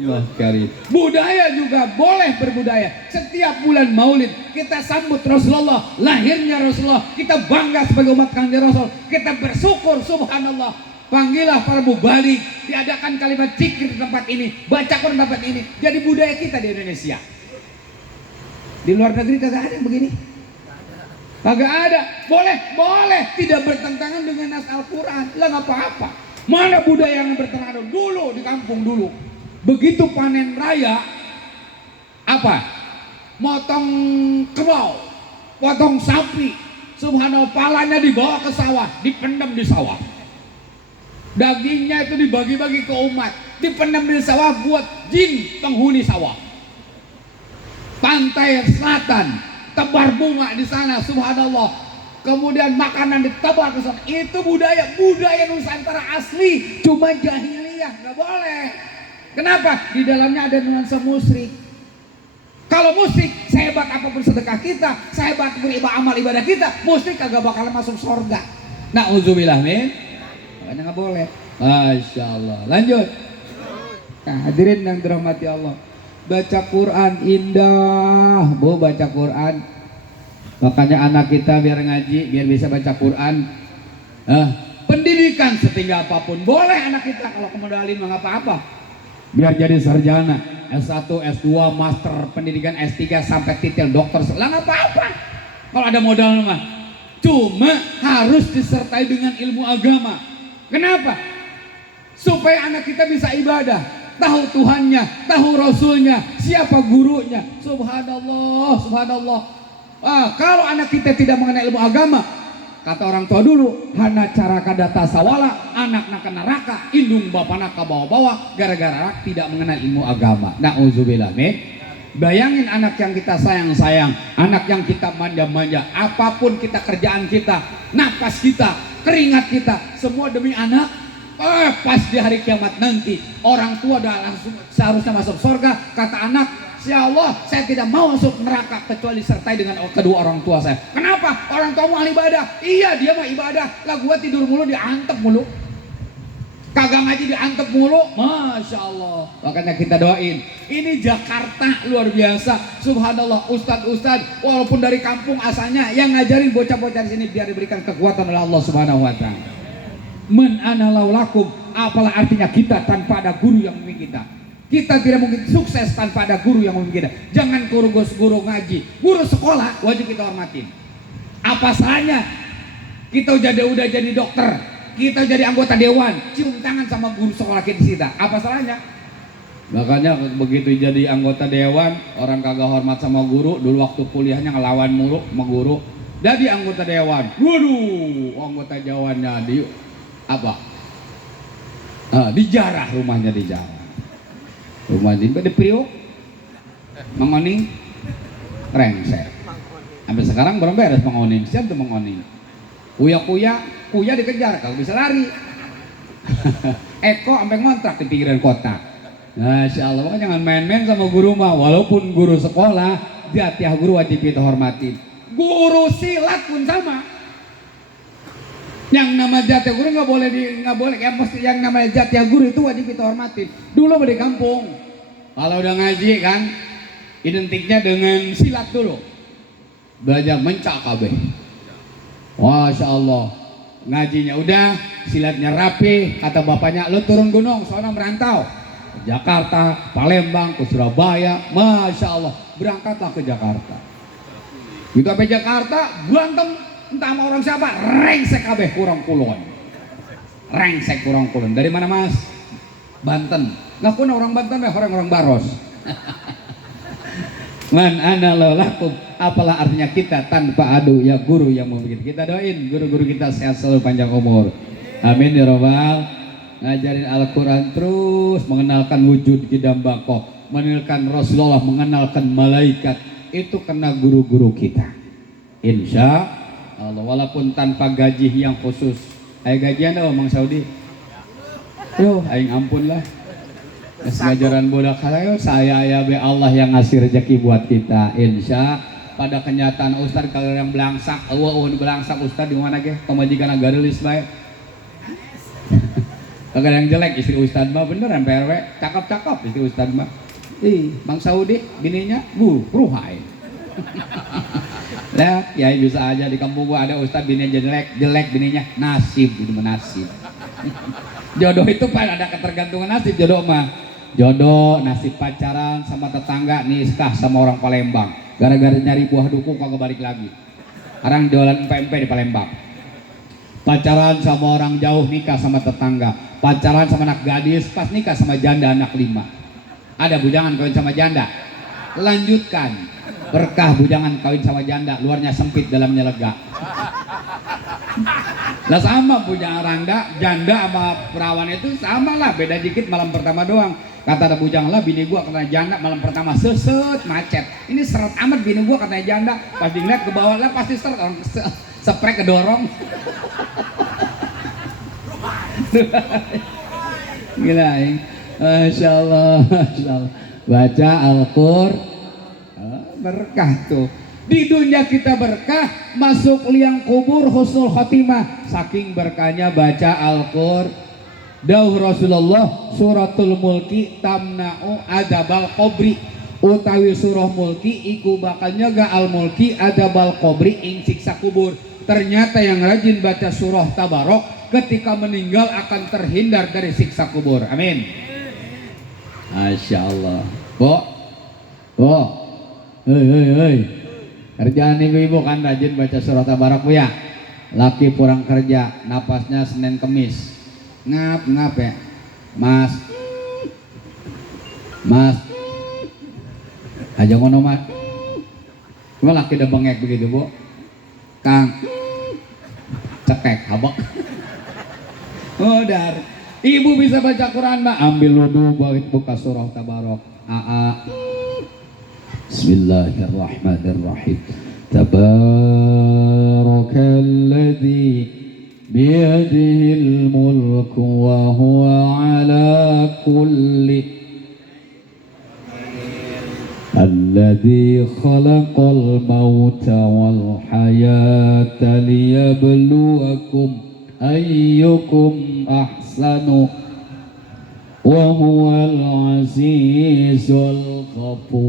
Allah karim. Budaya juga boleh berbudaya. Setiap bulan Maulid kita sambut Rasulullah, lahirnya Rasulullah. Kita bangga sebagai umat Kanjeng Rasul. Kita bersyukur, subhanallah. Panggillah para mubalik, diadakan kalimat zikir di tempat ini, baca Quran di tempat ini. Jadi budaya kita di Indonesia. Di luar negeri kagak ada yang begini. Kagak ada. Boleh tidak bertentangan dengan nas Al-Quran. Lah nggak apa-apa. Mana budaya yang bertentangan dulu di kampung dulu. Begitu panen raya, apa? Motong kerbau, potong sapi, subhanallah, palanya dibawa ke sawah, dipendam di sawah. Dagingnya itu dibagi-bagi ke umat, dipendam di sawah buat jin penghuni sawah. Pantai selatan, tebar bunga di sana, subhanallah. Kemudian makanan ditebar ke sana. Itu budaya Nusantara asli, cuma jahiliyah, nggak boleh. Kenapa? Di dalamnya ada nuansa musyrik. Kalau musyrik, sehebat apapun sedekah kita, sehebat apapun amal ibadah kita, musyrik kagak bakalan masuk surga. Na'udzubillah min. Makanya nggak boleh. Masya Allah. Lanjut. Nah, hadirin yang dirahmati Allah, baca Quran indah, bu, baca Quran. Makanya anak kita biar ngaji, biar bisa baca Quran. Pendidikan setinggi apapun boleh anak kita, kalau kemodalin nggak apa-apa. Biar jadi sarjana, S1, S2, master pendidikan, S3 sampai titel dokter, lah nggak apa-apa. Kalau ada modal mah, cuma harus disertai dengan ilmu agama. Kenapa? Supaya anak kita bisa ibadah, tahu Tuhannya, tahu Rasulnya, siapa gurunya. Subhanallah, subhanallah. Kalau anak kita tidak mengenai ilmu agama, kata orang tua dulu, hana cara kadata sawala, anak nak neraka, indung bapana ke bawah-bawah, gara-gara tidak mengenal ilmu agama. Na'udzubillah min. Bayangin anak yang kita sayang-sayang, anak yang kita manja-manja, apapun kita kerjaan kita, napas kita, keringat kita, semua demi anak. Pas di hari kiamat nanti, orang tua dah langsung seharusnya masuk surga, kata anak, ya Allah, saya tidak mau masuk neraka kecuali sertai dengan kedua orang tua saya. Kenapa? Orang tua mau ibadah. Iya, dia mau ibadah. Lah gua tidur mulu, diantep mulu. Kagak ngaji, diantep mulu. Masya Allah. Makanya kita doain. Ini Jakarta luar biasa. Subhanallah, ustadz walaupun dari kampung asalnya, yang ngajarin bocah-bocah di sini biar diberikan kekuatan oleh Allah Subhanahu wa taala. Man ana laulakum, apalah artinya kita tanpa ada guru yang memimpin kita. Kita tidak mungkin sukses tanpa ada guru yang memimpin kita. Jangan guru ngaji, guru sekolah wajib kita hormatin. Apa salahnya kita udah jadi dokter, kita jadi anggota dewan, cium tangan sama guru sekolah kita. Apa salahnya? Makanya begitu jadi anggota dewan, orang kagak hormat sama guru. Dulu waktu kuliahnya ngelawan mulu sama guru. Jadi anggota dewan, waduh, anggota dewannya di apa? Dijarah, rumahnya dijarah. Rumah di Priok, Mangoning, rengsek. Sampai sekarang belum beres Mangoning. Siapa tuh Mangoning? Kuya dikejar, kalau bisa lari. Eko sampai ngontrak di pinggiran kota. Masya Allah, makanya jangan main-main sama guru mah. Walaupun guru sekolah, jatiah guru wajib kita hormatin. Guru silat pun sama. Yang nama jatiah guru nggak boleh ya, mesti yang namanya jatiah guru itu wajib kita hormatin. Dulu di kampung, kalau udah ngaji kan, identiknya dengan silat dulu. Belajar mencak kabeh. Masya Allah, ngajinya udah, silatnya rapi. Kata bapaknya, lo turun gunung, soalnya merantau. Ke Jakarta, Palembang, ke Surabaya. Masya Allah, berangkatlah ke Jakarta. Gitu sampai Jakarta, berantem entah sama orang siapa, rengsek kabeh kurang kulon. Rengsek kurang kulon. Dari mana mas? Banten. Nggak pun orang Banten, orang Baros. Man ana laulakum, apalah artinya kita tanpa adu ya guru yang membuat kita. Doain guru-guru kita sehat selalu, panjang umur. Amin ya robbal. Ngajarin Al-Quran terus, mengenalkan wujud Kidambakoh, mengenalkan Rasulullah, mengenalkan malaikat. Itu kena guru-guru kita. Insya Allah, walaupun tanpa gaji yang khusus. Ayo gajian oh Mang Saudi. Yo, aing ampun lah. Ngajaran budak saya ya be Allah yang ngasih rezeki buat kita. Insya pada kenyataan Ustad kalau yang belangsak, belangsak Ustad di mana ge? Pemajikan garelis bae. Kalau yang jelek istri Ustad mah beneran PRW, cakep-cakep istri Ustad mah. Ih, Mang Saudi bininya ruhai. Lah, ya bisa aja di kampung gua ada Ustad bininya jelek bininya nasib itu nasib. Jodoh itu pada ada ketergantungan nasib jodoh mah. Jodoh nasib pacaran sama tetangga nikah sama orang Palembang. Gara-gara nyari buah duku kagak balik lagi. Orang jualan PMP di Palembang. Pacaran sama orang jauh nikah sama tetangga. Pacaran sama anak gadis pas nikah sama janda anak 5. Ada bujangan kawin sama janda. Lanjutkan. Berkah bujangan kawin sama janda, luarnya sempit dalamnya lega. Lah sama bujang rangda, janda sama perawan itu sama lah, beda dikit malam pertama doang. Kata ada bujang lah, bini gua kena janda malam pertama seset macet. Ini seret amat bini gua katanya janda, pas dilihat ke bawah lah pasti seret orang seprek kedorong. Gila ya. Masya Allah, baca Al-Qur'an berkah tuh. Di dunia kita berkah, masuk liang kubur husnul khotimah. Saking berkahnya baca Al-Qur'an. Dawuh Rasulullah, suratul mulki tamna'u adabal qabri. Utawi surah mulki iku bakal nyegah al mulki adabal qabri ing siksa kubur. Ternyata yang rajin baca surah Tabarok ketika meninggal akan terhindar dari siksa kubur. Amin. Masya Allah. Hei. Kerjaan ibu-ibu kan rajin baca surah Tabarok bu ya. Laki pulang kerja, napasnya Senin Kemis. Ngap ya. Mas. Aja ngono mas. Cuma laki udah bengek begitu bu. Kang. Cekek habak. Udah. Ibu bisa baca Quran mbak. Ambil wudu buka surah Tabarok. Bismillahirrahmanirrahim. Tabarakalladzi biyadihil mulku wa huwa ala kulli alladzi khalaqal mauta wal hayata liyabluwakum ayyukum ahsanu wa huwal azizul ghafur.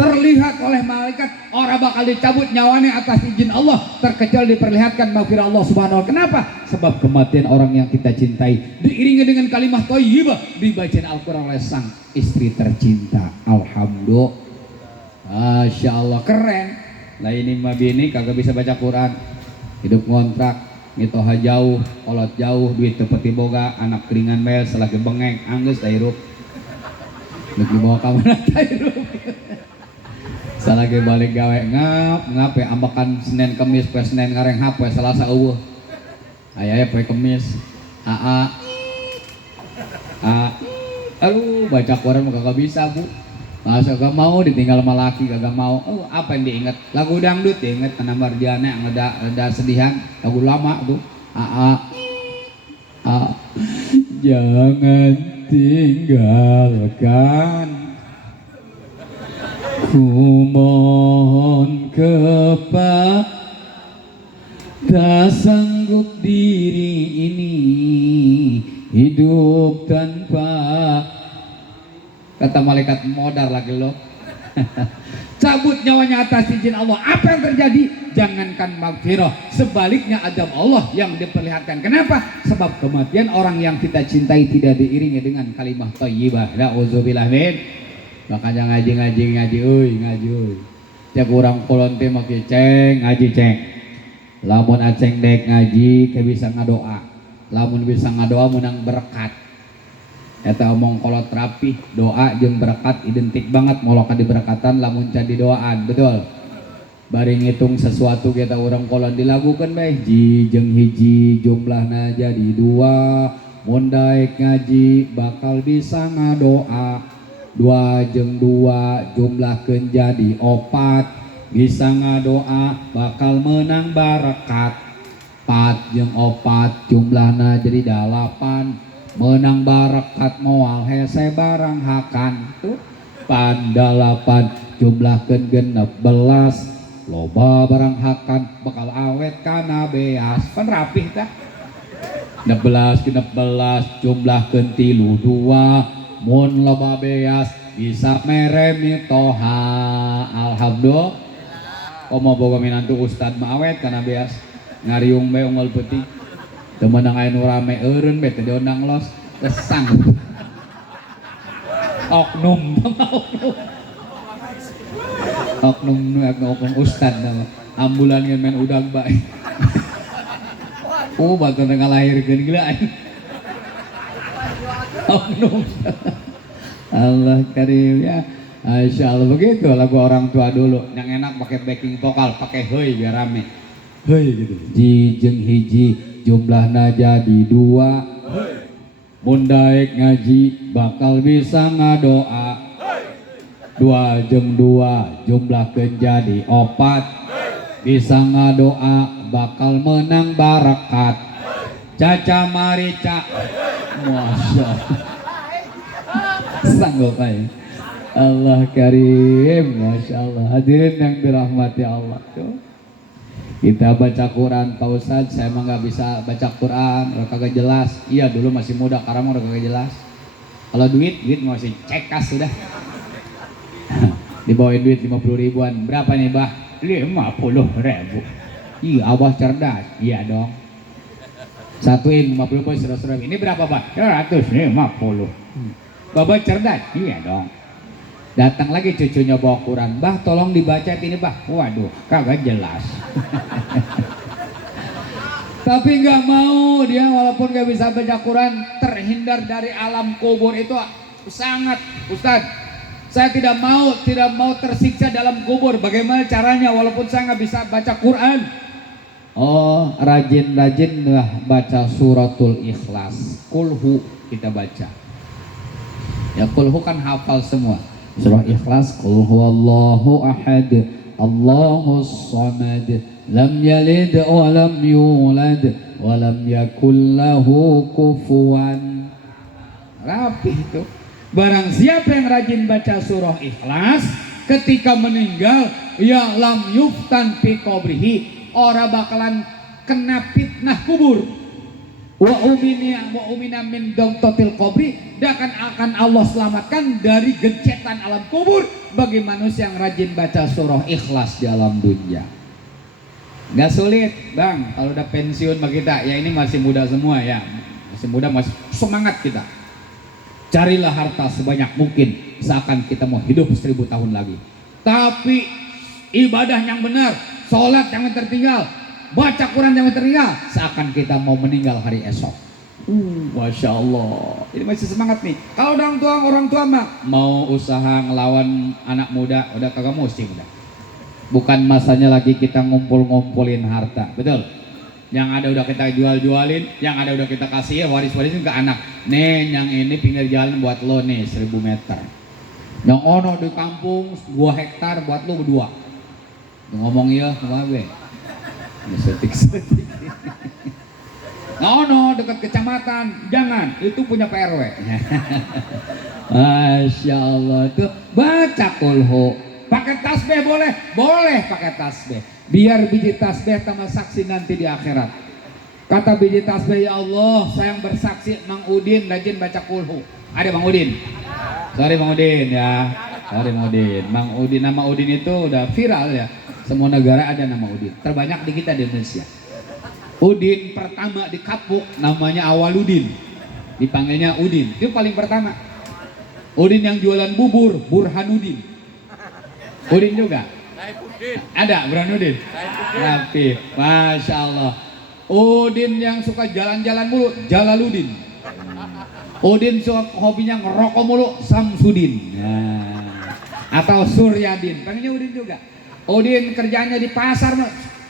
Terlihat oleh malaikat orang bakal dicabut nyawanya atas izin Allah, terkecuali diperlihatkan maghfirah Allah subhanahu wa ta'ala. Kenapa? Sebab kematian orang yang kita cintai diiringi dengan kalimat thayyibah, dibacain Al-Qur'an oleh sang istri tercinta. Alhamdulillah. Masya Allah, keren. Lah ini mah bini kagak bisa baca Quran, hidup ngontrak, ngitoha jauh, kolot jauh, duit tepeti boga, anak keringan mel, selagi bengeng, anggus tairup. Lagi bawa kamar tairup. Selagi balik gawe ngap ya ambakan Senin Kemis, poe Senin ngareng hap, poe Selasa eueuh. Aya poe Kemis. Aduh, baca Quran mah kagak bisa, Bu. Masa gak mau ditinggal sama laki kagak mau. Oh, apa yang diingat? Lagu dangdut diingat karena Mardiana yang ada sedihan, lagu lama tuh. Jangan tinggalkan, ku mohon tak sanggup diri ini hidup tanpa. Kata malaikat modar lagi lo. Cabut nyawanya atas izin Allah. Apa yang terjadi? Jangankan maghfirah, sebaliknya azab Allah yang diperlihatkan. Kenapa? Sebab kematian orang yang kita cintai tidak diiringi dengan kalimah thayyibah. Nauzubillah min. Makanya ngaji euy. Cek urang kulon teh make ceng ngaji ceng. Lamun aceng dek ngaji ke bisa ngadoa. Lamun bisa ngadoa menang berkat. Eta omong kolot rapih, doa jeung berkat identik banget, moloka diberkatan lamun can didoaan, betul. Bari ngitung sesuatu kita orang kolot dilakukan bae, ji jeung hiji jumlahna jadi 2, mun daek ngaji bakal bisa ngadoa. 2 jeung 2 jumlahkeun jadi 4, bisa ngadoa bakal menang barakat. 4 jeung 4 jumlahna jadi 8 menang barakat moal hese barang hakan tuh pan 8 jumlahkeun 16 loba barang hakan bakal awet kana beas pan rapih tah 16 jumlahkeun 3 2 mun loba beas bisa meremi toha alhamdulillah. Komo boga minantu ustad mah awet kana beas ngariung be unggal peuting teu meunang aya nu rame eureun be teu diundang los kesang oknum nu oknum ustad nama ambulan ngan men udag bae batur ngalahirkeun gila oknum Allah karim ya. Masya Allah begitu lagu orang tua dulu yang enak pakai backing vokal pakai heuy biar rame heuy gitu ji jeung hiji jumlahna jadi 2 mun daek ngaji bakal bisa ngadoa 2 jeung 2 jumlahkeun jadi 4 bisa ngadoa bakal menang barakat caca marica masya Allah sanggup aja Allah karim masya Allah. Hadirin yang dirahmati Allah tuh kita baca Quran Pak Ustadz saya emang gak bisa baca Quran udah kagak jelas iya dulu masih muda sekarang udah kagak jelas kalau duit masih cekas sudah dibawain duit 50 ribuan berapa nih bah 50 ribu iya abah cerdas iya dong satuin 50 poin 100 ribu ini berapa bah 150 Bapak cerdas iya dong datang lagi cucunya bawa Quran bah tolong dibaca ini bah waduh kagak jelas tapi nggak mau dia walaupun nggak bisa baca Quran terhindar dari alam kubur itu sangat Ustadz saya tidak mau tersiksa dalam kubur bagaimana caranya walaupun saya nggak bisa baca Quran oh rajin lah baca suratul Ikhlas kulhu kita baca ya kulhu kan hafal semua surah Ikhlas qul huwallahu ahad Allahus samad lam yalid wa lam yulad wa lam yakul lahu kufuwan rapi itu barang siapa yang rajin baca surah Ikhlas ketika meninggal ya lam yuftan fi qabrihi ora bakalan kena fitnah kubur wa umina min dongtotil qabri dan akan Allah selamatkan dari gencetan alam kubur bagi manusia yang rajin baca surah Ikhlas di alam dunia. Nggak sulit bang kalau udah pensiun mah kita ya ini masih muda semua ya masih muda masih semangat kita carilah harta sebanyak mungkin seakan kita mau hidup 1000 tahun lagi tapi ibadah yang benar sholat jangan tertinggal baca Quran jangan tertinggal seakan kita mau meninggal hari esok. Masya Allah ini masih semangat nih kalau orang tua mah mau usaha ngelawan anak muda udah kagak mesti udah bukan masanya lagi kita ngumpulin harta betul yang ada udah kita jualin yang ada udah kita kasih waris-warisin ke anak nih yang ini pinggir jalan buat lo nih 1000 meter yang ono di kampung 2 hektar buat lo berdua ngomong ya sama be setik no dekat kecamatan jangan itu punya PRW Masya Allah tuh baca kulhu pakai tasbih boleh pakai tasbih biar biji tasbih sama saksi nanti di akhirat kata biji tasbih ya Allah saya yang bersaksi Mang Udin rajin baca kulhu ada Mang Udin sorry Mang Udin ya sorry Mang Udin Mang Udin nama Udin itu udah viral ya semua negara ada nama Udin terbanyak di kita di Indonesia Udin pertama di Kapuk namanya Awaludin dipanggilnya Udin itu paling pertama Udin yang jualan bubur Burhanuddin Udin juga ada Burhanuddin rapi Masya Allah Udin yang suka jalan-jalan mulu Jalaluddin Udin suka hobinya ngerokok mulu Samsudin atau Suryadin panggilnya Udin juga Udin kerjanya di pasar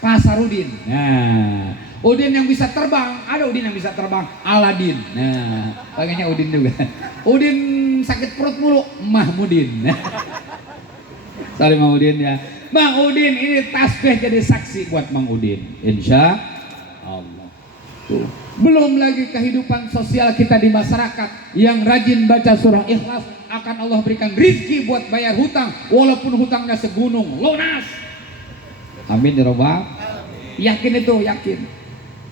Pasarudin Udin yang bisa terbang ada Udin yang bisa terbang Aladin panggilnya Udin juga Udin sakit perut mulu Mahmudin sorry Mahmudin ya Bang Udin ini tasbih jadi saksi buat Bang Udin, insya Allah. Tuh. Belum lagi kehidupan sosial kita di masyarakat yang rajin baca surah Ikhlas, akan Allah berikan rizki buat bayar hutang walaupun hutangnya segunung, lunas. Amin ya Rabbal. Yakin itu, yakin.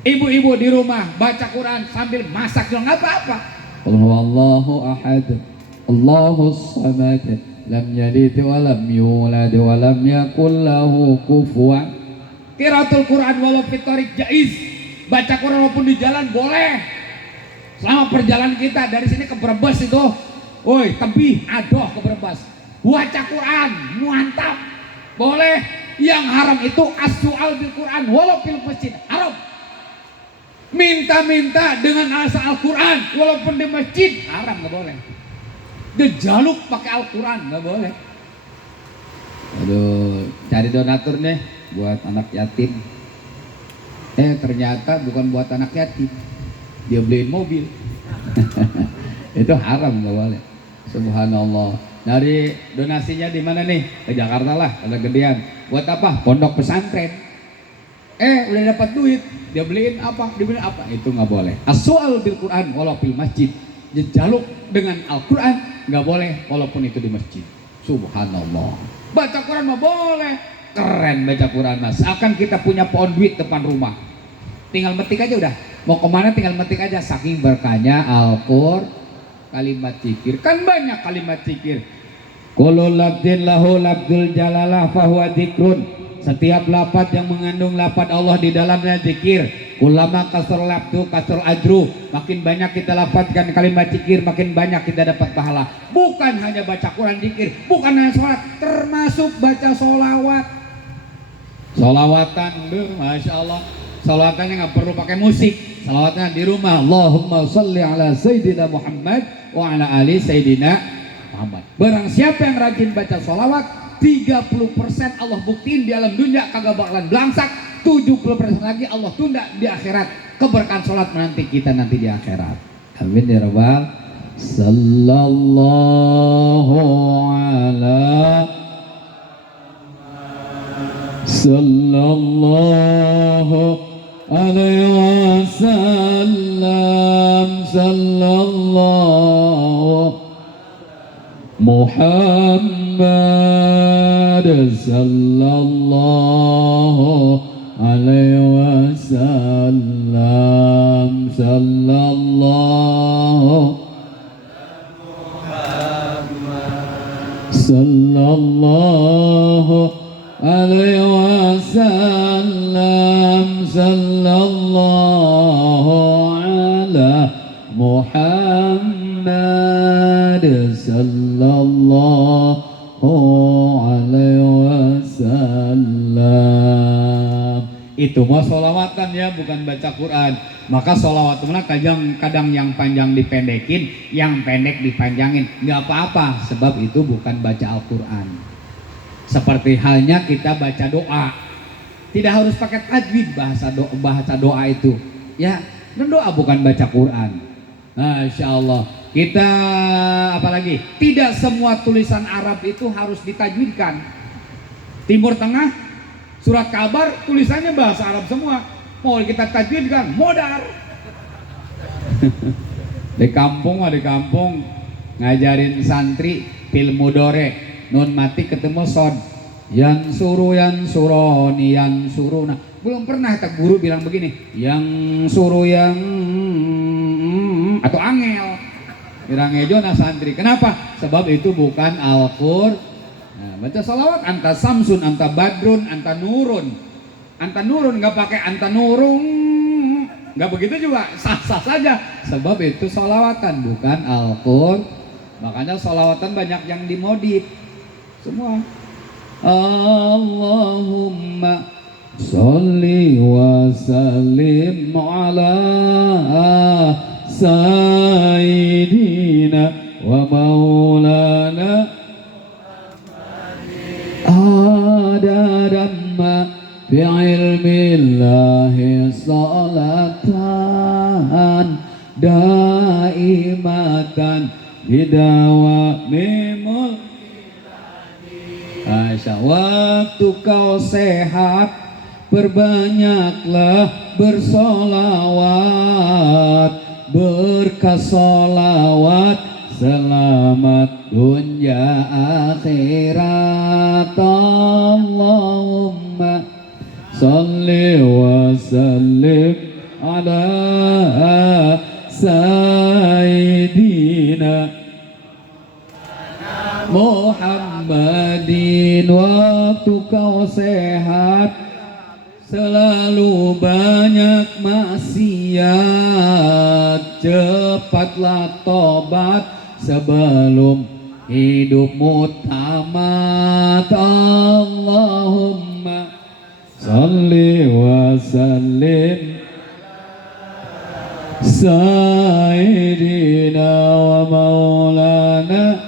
Ibu-ibu di rumah baca Quran sambil masak juga nggak apa-apa. Allahu ahad, Allahus samad, lam yalid wa lam yulad wa lam yakul lahu kufuwan. Qiraatul Quran walau fitorik jaiz. Baca Quran walaupun di jalan boleh. Selama perjalanan kita dari sini ke Brebes itu, woi tebih adoh ke Brebes, baca Quran mantap, boleh. Yang haram itu as-su'al bil Quran walau fil masjid, haram. Minta-minta dengan asa Al-Quran walaupun di masjid, haram, nggak boleh. Dijaluk pakai Al-Quran, nggak boleh. Aduh, cari donatur nih buat anak yatim. Ternyata bukan buat anak yatim, dia beliin mobil. Itu haram, nggak boleh. Subhanallah. Dari donasinya di mana nih? Ke Jakarta lah, ada gedean. Buat apa? Pondok pesantren. Udah dapat duit, dia beliin apa? Dibeliin apa? Itu nggak boleh. As-su'al bil Quran walau fil masjid. Dijaluk dengan Al-Quran nggak boleh walaupun itu di masjid. Subhanallah. Baca Quran mah boleh. Keren baca Quran mas. Seakan kita punya pohon duit depan rumah. Tinggal metik aja udah. Mau kemana tinggal metik aja. Saking berkahnya Al-Quran. Kalimat zikir. Kan banyak kalimat zikir. Kullu labdin lahu labdul jalalah fahuwa dzikrun. Setiap lafaz yang mengandung lafaz Allah di dalamnya zikir. Ulama kasr labdu kasr ajru. Makin banyak kita lafazkan kalimat zikir, makin banyak kita dapat pahala. Bukan hanya baca Quran zikir, bukan hanya sholat, termasuk baca sholawat. Sholawatan, masya Allah. Sholawatannya nggak perlu pakai musik. Sholawatnya di rumah. Allahumma sholli ala Sayyidina Muhammad wa ala ali Sayyidina Muhammad. Barang siapa yang rajin baca sholawat, 30% Allah buktiin di alam dunia kagak bakalan belangsak, 70% lagi Allah tunda di akhirat. Keberkahan sholat menanti kita nanti di akhirat. Amin ya Rabbal. Sallallahu ala sallallahu alaihi wasallam sallallahu Muhammad sallallahu alaihi wasallam sallallahu sallallahu alaihi wasallam sallallahu ala Muhammad sallallahu alaihi wasallam. Itu mah sholawatan ya, bukan baca Quran. Maka sholawat mana kadang yang panjang dipendekin, yang pendek dipanjangin, nggak apa-apa, sebab itu bukan baca Al-Quran. Seperti halnya kita baca doa, tidak harus pakai tajwid bahasa doa itu, ya. Dan doa bukan baca Quran. Masya Allah. Kita apalagi tidak semua tulisan Arab itu harus ditajwidkan. Timur Tengah surat kabar tulisannya bahasa Arab semua, mau kita tajwidkan modar. Di kampung ngajarin santri fil mudore, nun mati ketemu sod, yang suroni yang suruna. Belum pernah tak guru bilang begini, yang suruh yang atau angel. Irangejona santri. Kenapa? Sebab itu bukan Al-Qur'an. Nah, baca salawat anta samsun, anta badrun, anta nurun. Anta nurun nggak pakai anta nurung. Nggak begitu juga, sah-sah saja. Sebab itu salawatan bukan Al-Qur'an. Makanya salawatan banyak yang dimodif. Semua. Allahumma sholli wa sallim ala sayyidina wa maulana adadamma fi ilmillahi salatan daimatan bidawamimul. Masya waktu kau sehat, perbanyaklah bersolawat, berkah solawat, selamat dunia akhirat. Allahumma salli wa sallim ala sayyidina Muhammadin. Waktu kau sehat, selalu banyak maksiat, cepatlah tobat sebelum hidupmu tamat. Allahumma salli wa sallim sayyidina wa maulana.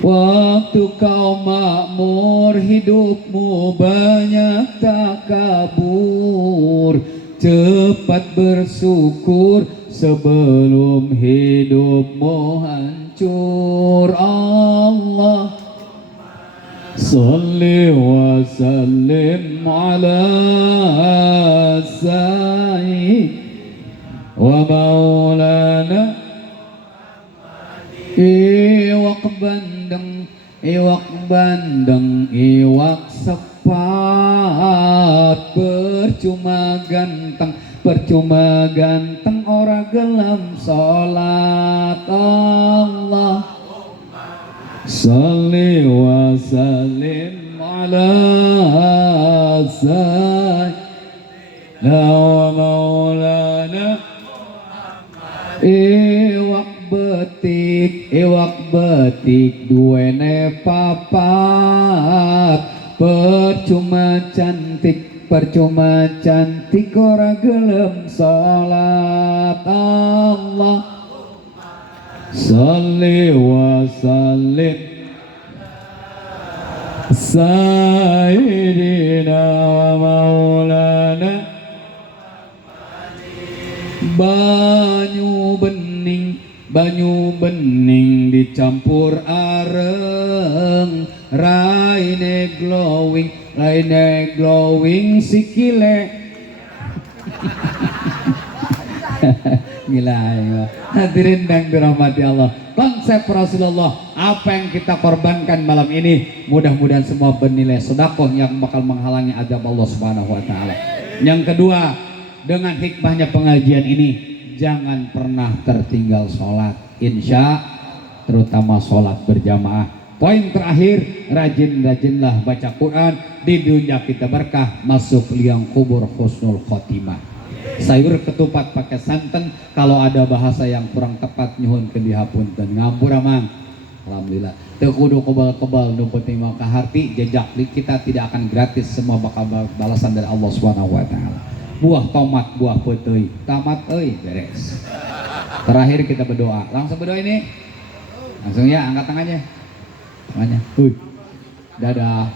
Waktu kau makmur, hidupmu banyak takabur, cepat bersyukur sebelum hidupmu hancur. Allah salli wa sallim ala sayyid wa maulana. Iwak bandeng, iwak bandeng, iwak sepat, percuma ganteng, percuma ganteng, ora gelem sholat. Allah salli wa sallim ala sayyidina wa maulana. Iwak betik duwene papat, percuma cantik, percuma cantik, ora gelem salat. Allah salli wa sallim sayyidina wa maulana. Banyu bening, banyu bening dicampur areng, raine glowing sikile. Gila ya. Hadirin yang dirahmati Allah, konsep Rasulullah, apa yang kita korbankan malam ini mudah-mudahan semua bernilai sedekah yang bakal menghalangi azab Allah Subhanahu wa taala. Yang kedua, dengan hikmahnya pengajian ini, jangan pernah tertinggal sholat, insya, terutama sholat berjamaah. Poin terakhir, rajin-rajinlah baca Quran, di dunia kita berkah, masuk liang kubur husnul khotimah. Sayur ketupat pakai santan, kalau ada bahasa yang kurang tepat nyuhun ke dihapunten, ngampur amang. Alhamdulillah. Tekudu kebal-kebal numpeti mau kaharti, jejak kita tidak akan gratis, semua bakal balasan dari Allah Subhanahu wa taala. Buah tomat, buah putih, tamat beres. Terakhir kita berdoa, langsung berdoa ini, langsung ya, angkat tangannya, dadah.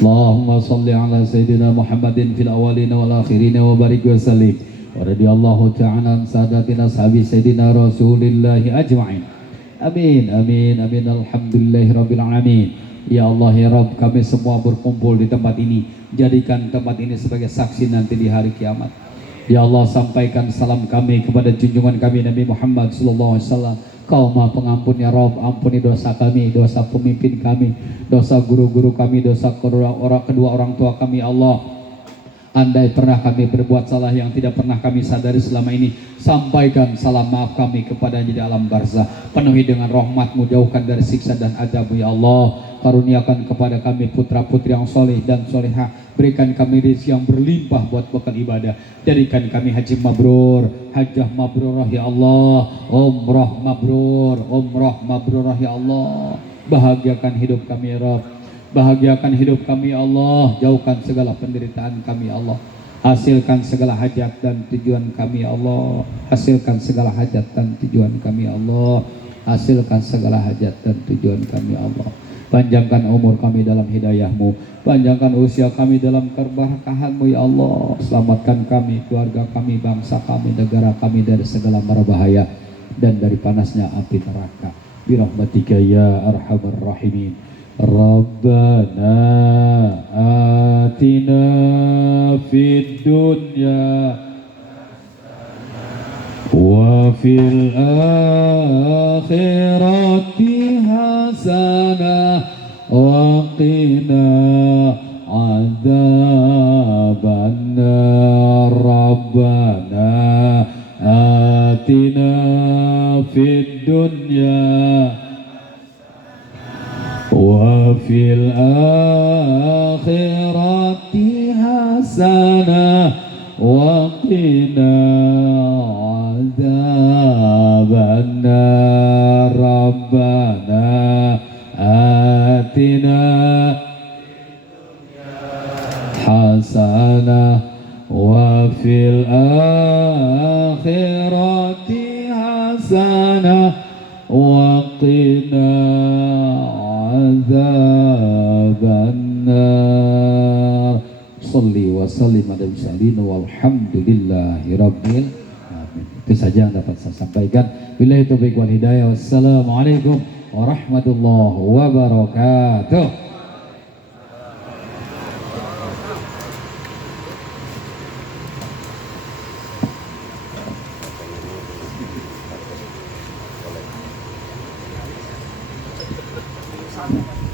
Allahumma salli ala sayyidina Muhammadin fil awalina wal akhirina wa barik wa sallim wa radiyallahu ta'ala an sadatina sahabi sayyidina rasulillahi ajma'in. Amin amin amin, alhamdulillahi rabbil alamin. Ya Allah ya Rabb, kami semua berkumpul di tempat ini, jadikan tempat ini sebagai saksi nanti di hari kiamat. Ya Allah, sampaikan salam kami kepada junjungan kami Nabi Muhammad sallallahu alaihi wasallam. Kau Maha Pengampun ya Rabb, ampuni dosa kami, dosa pemimpin kami, dosa guru-guru kami, dosa kedua orang tua kami. Allah, andai pernah kami berbuat salah yang tidak pernah kami sadari selama ini, sampaikan salam maaf kami kepadanya di alam barzah. Penuhi dengan rahmat-Mu, jauhkan dari siksa dan azab ya Allah. Karuniakan kepada kami putra-putri yang soleh dan solehah. Berikan kami rezeki yang berlimpah buat bekal ibadah. Jadikan kami haji mabrur, hajjah mabrurah ya Allah. Umrah mabrurah ya Allah. Bahagiakan hidup kami ya Rabb, bahagiakan hidup kami ya Allah. Jauhkan segala penderitaan kami ya Allah. Hasilkan segala hajat dan tujuan kami ya Allah. Hasilkan segala hajat dan tujuan kami ya Allah. Hasilkan segala hajat dan tujuan kami ya Allah. Panjangkan umur kami dalam hidayah-Mu, panjangkan usia kami dalam keberkahan-Mu ya Allah. Selamatkan kami, keluarga kami, bangsa kami, negara kami dari segala mara bahaya dan dari panasnya api neraka. Birahmatika ya arhamar rahimin. Rabbana atina fid dunya wa fil akhirati hasanah wa qina adzabannar. Rabbana atina fid dunya wa fil akhirati hasanah wa qina adzabannar. Rabbana atina hasanah wa fil akhirati hasanah wa qina adzabannar. Shalli wa sallim ala mursalin walhamdulillahi rabbil alamin. Itu saja yang dapat saya sampaikan. Billahi taufiq wal hidayah. Wassalamualaikum warahmatullahi wabarakatuh. Sama.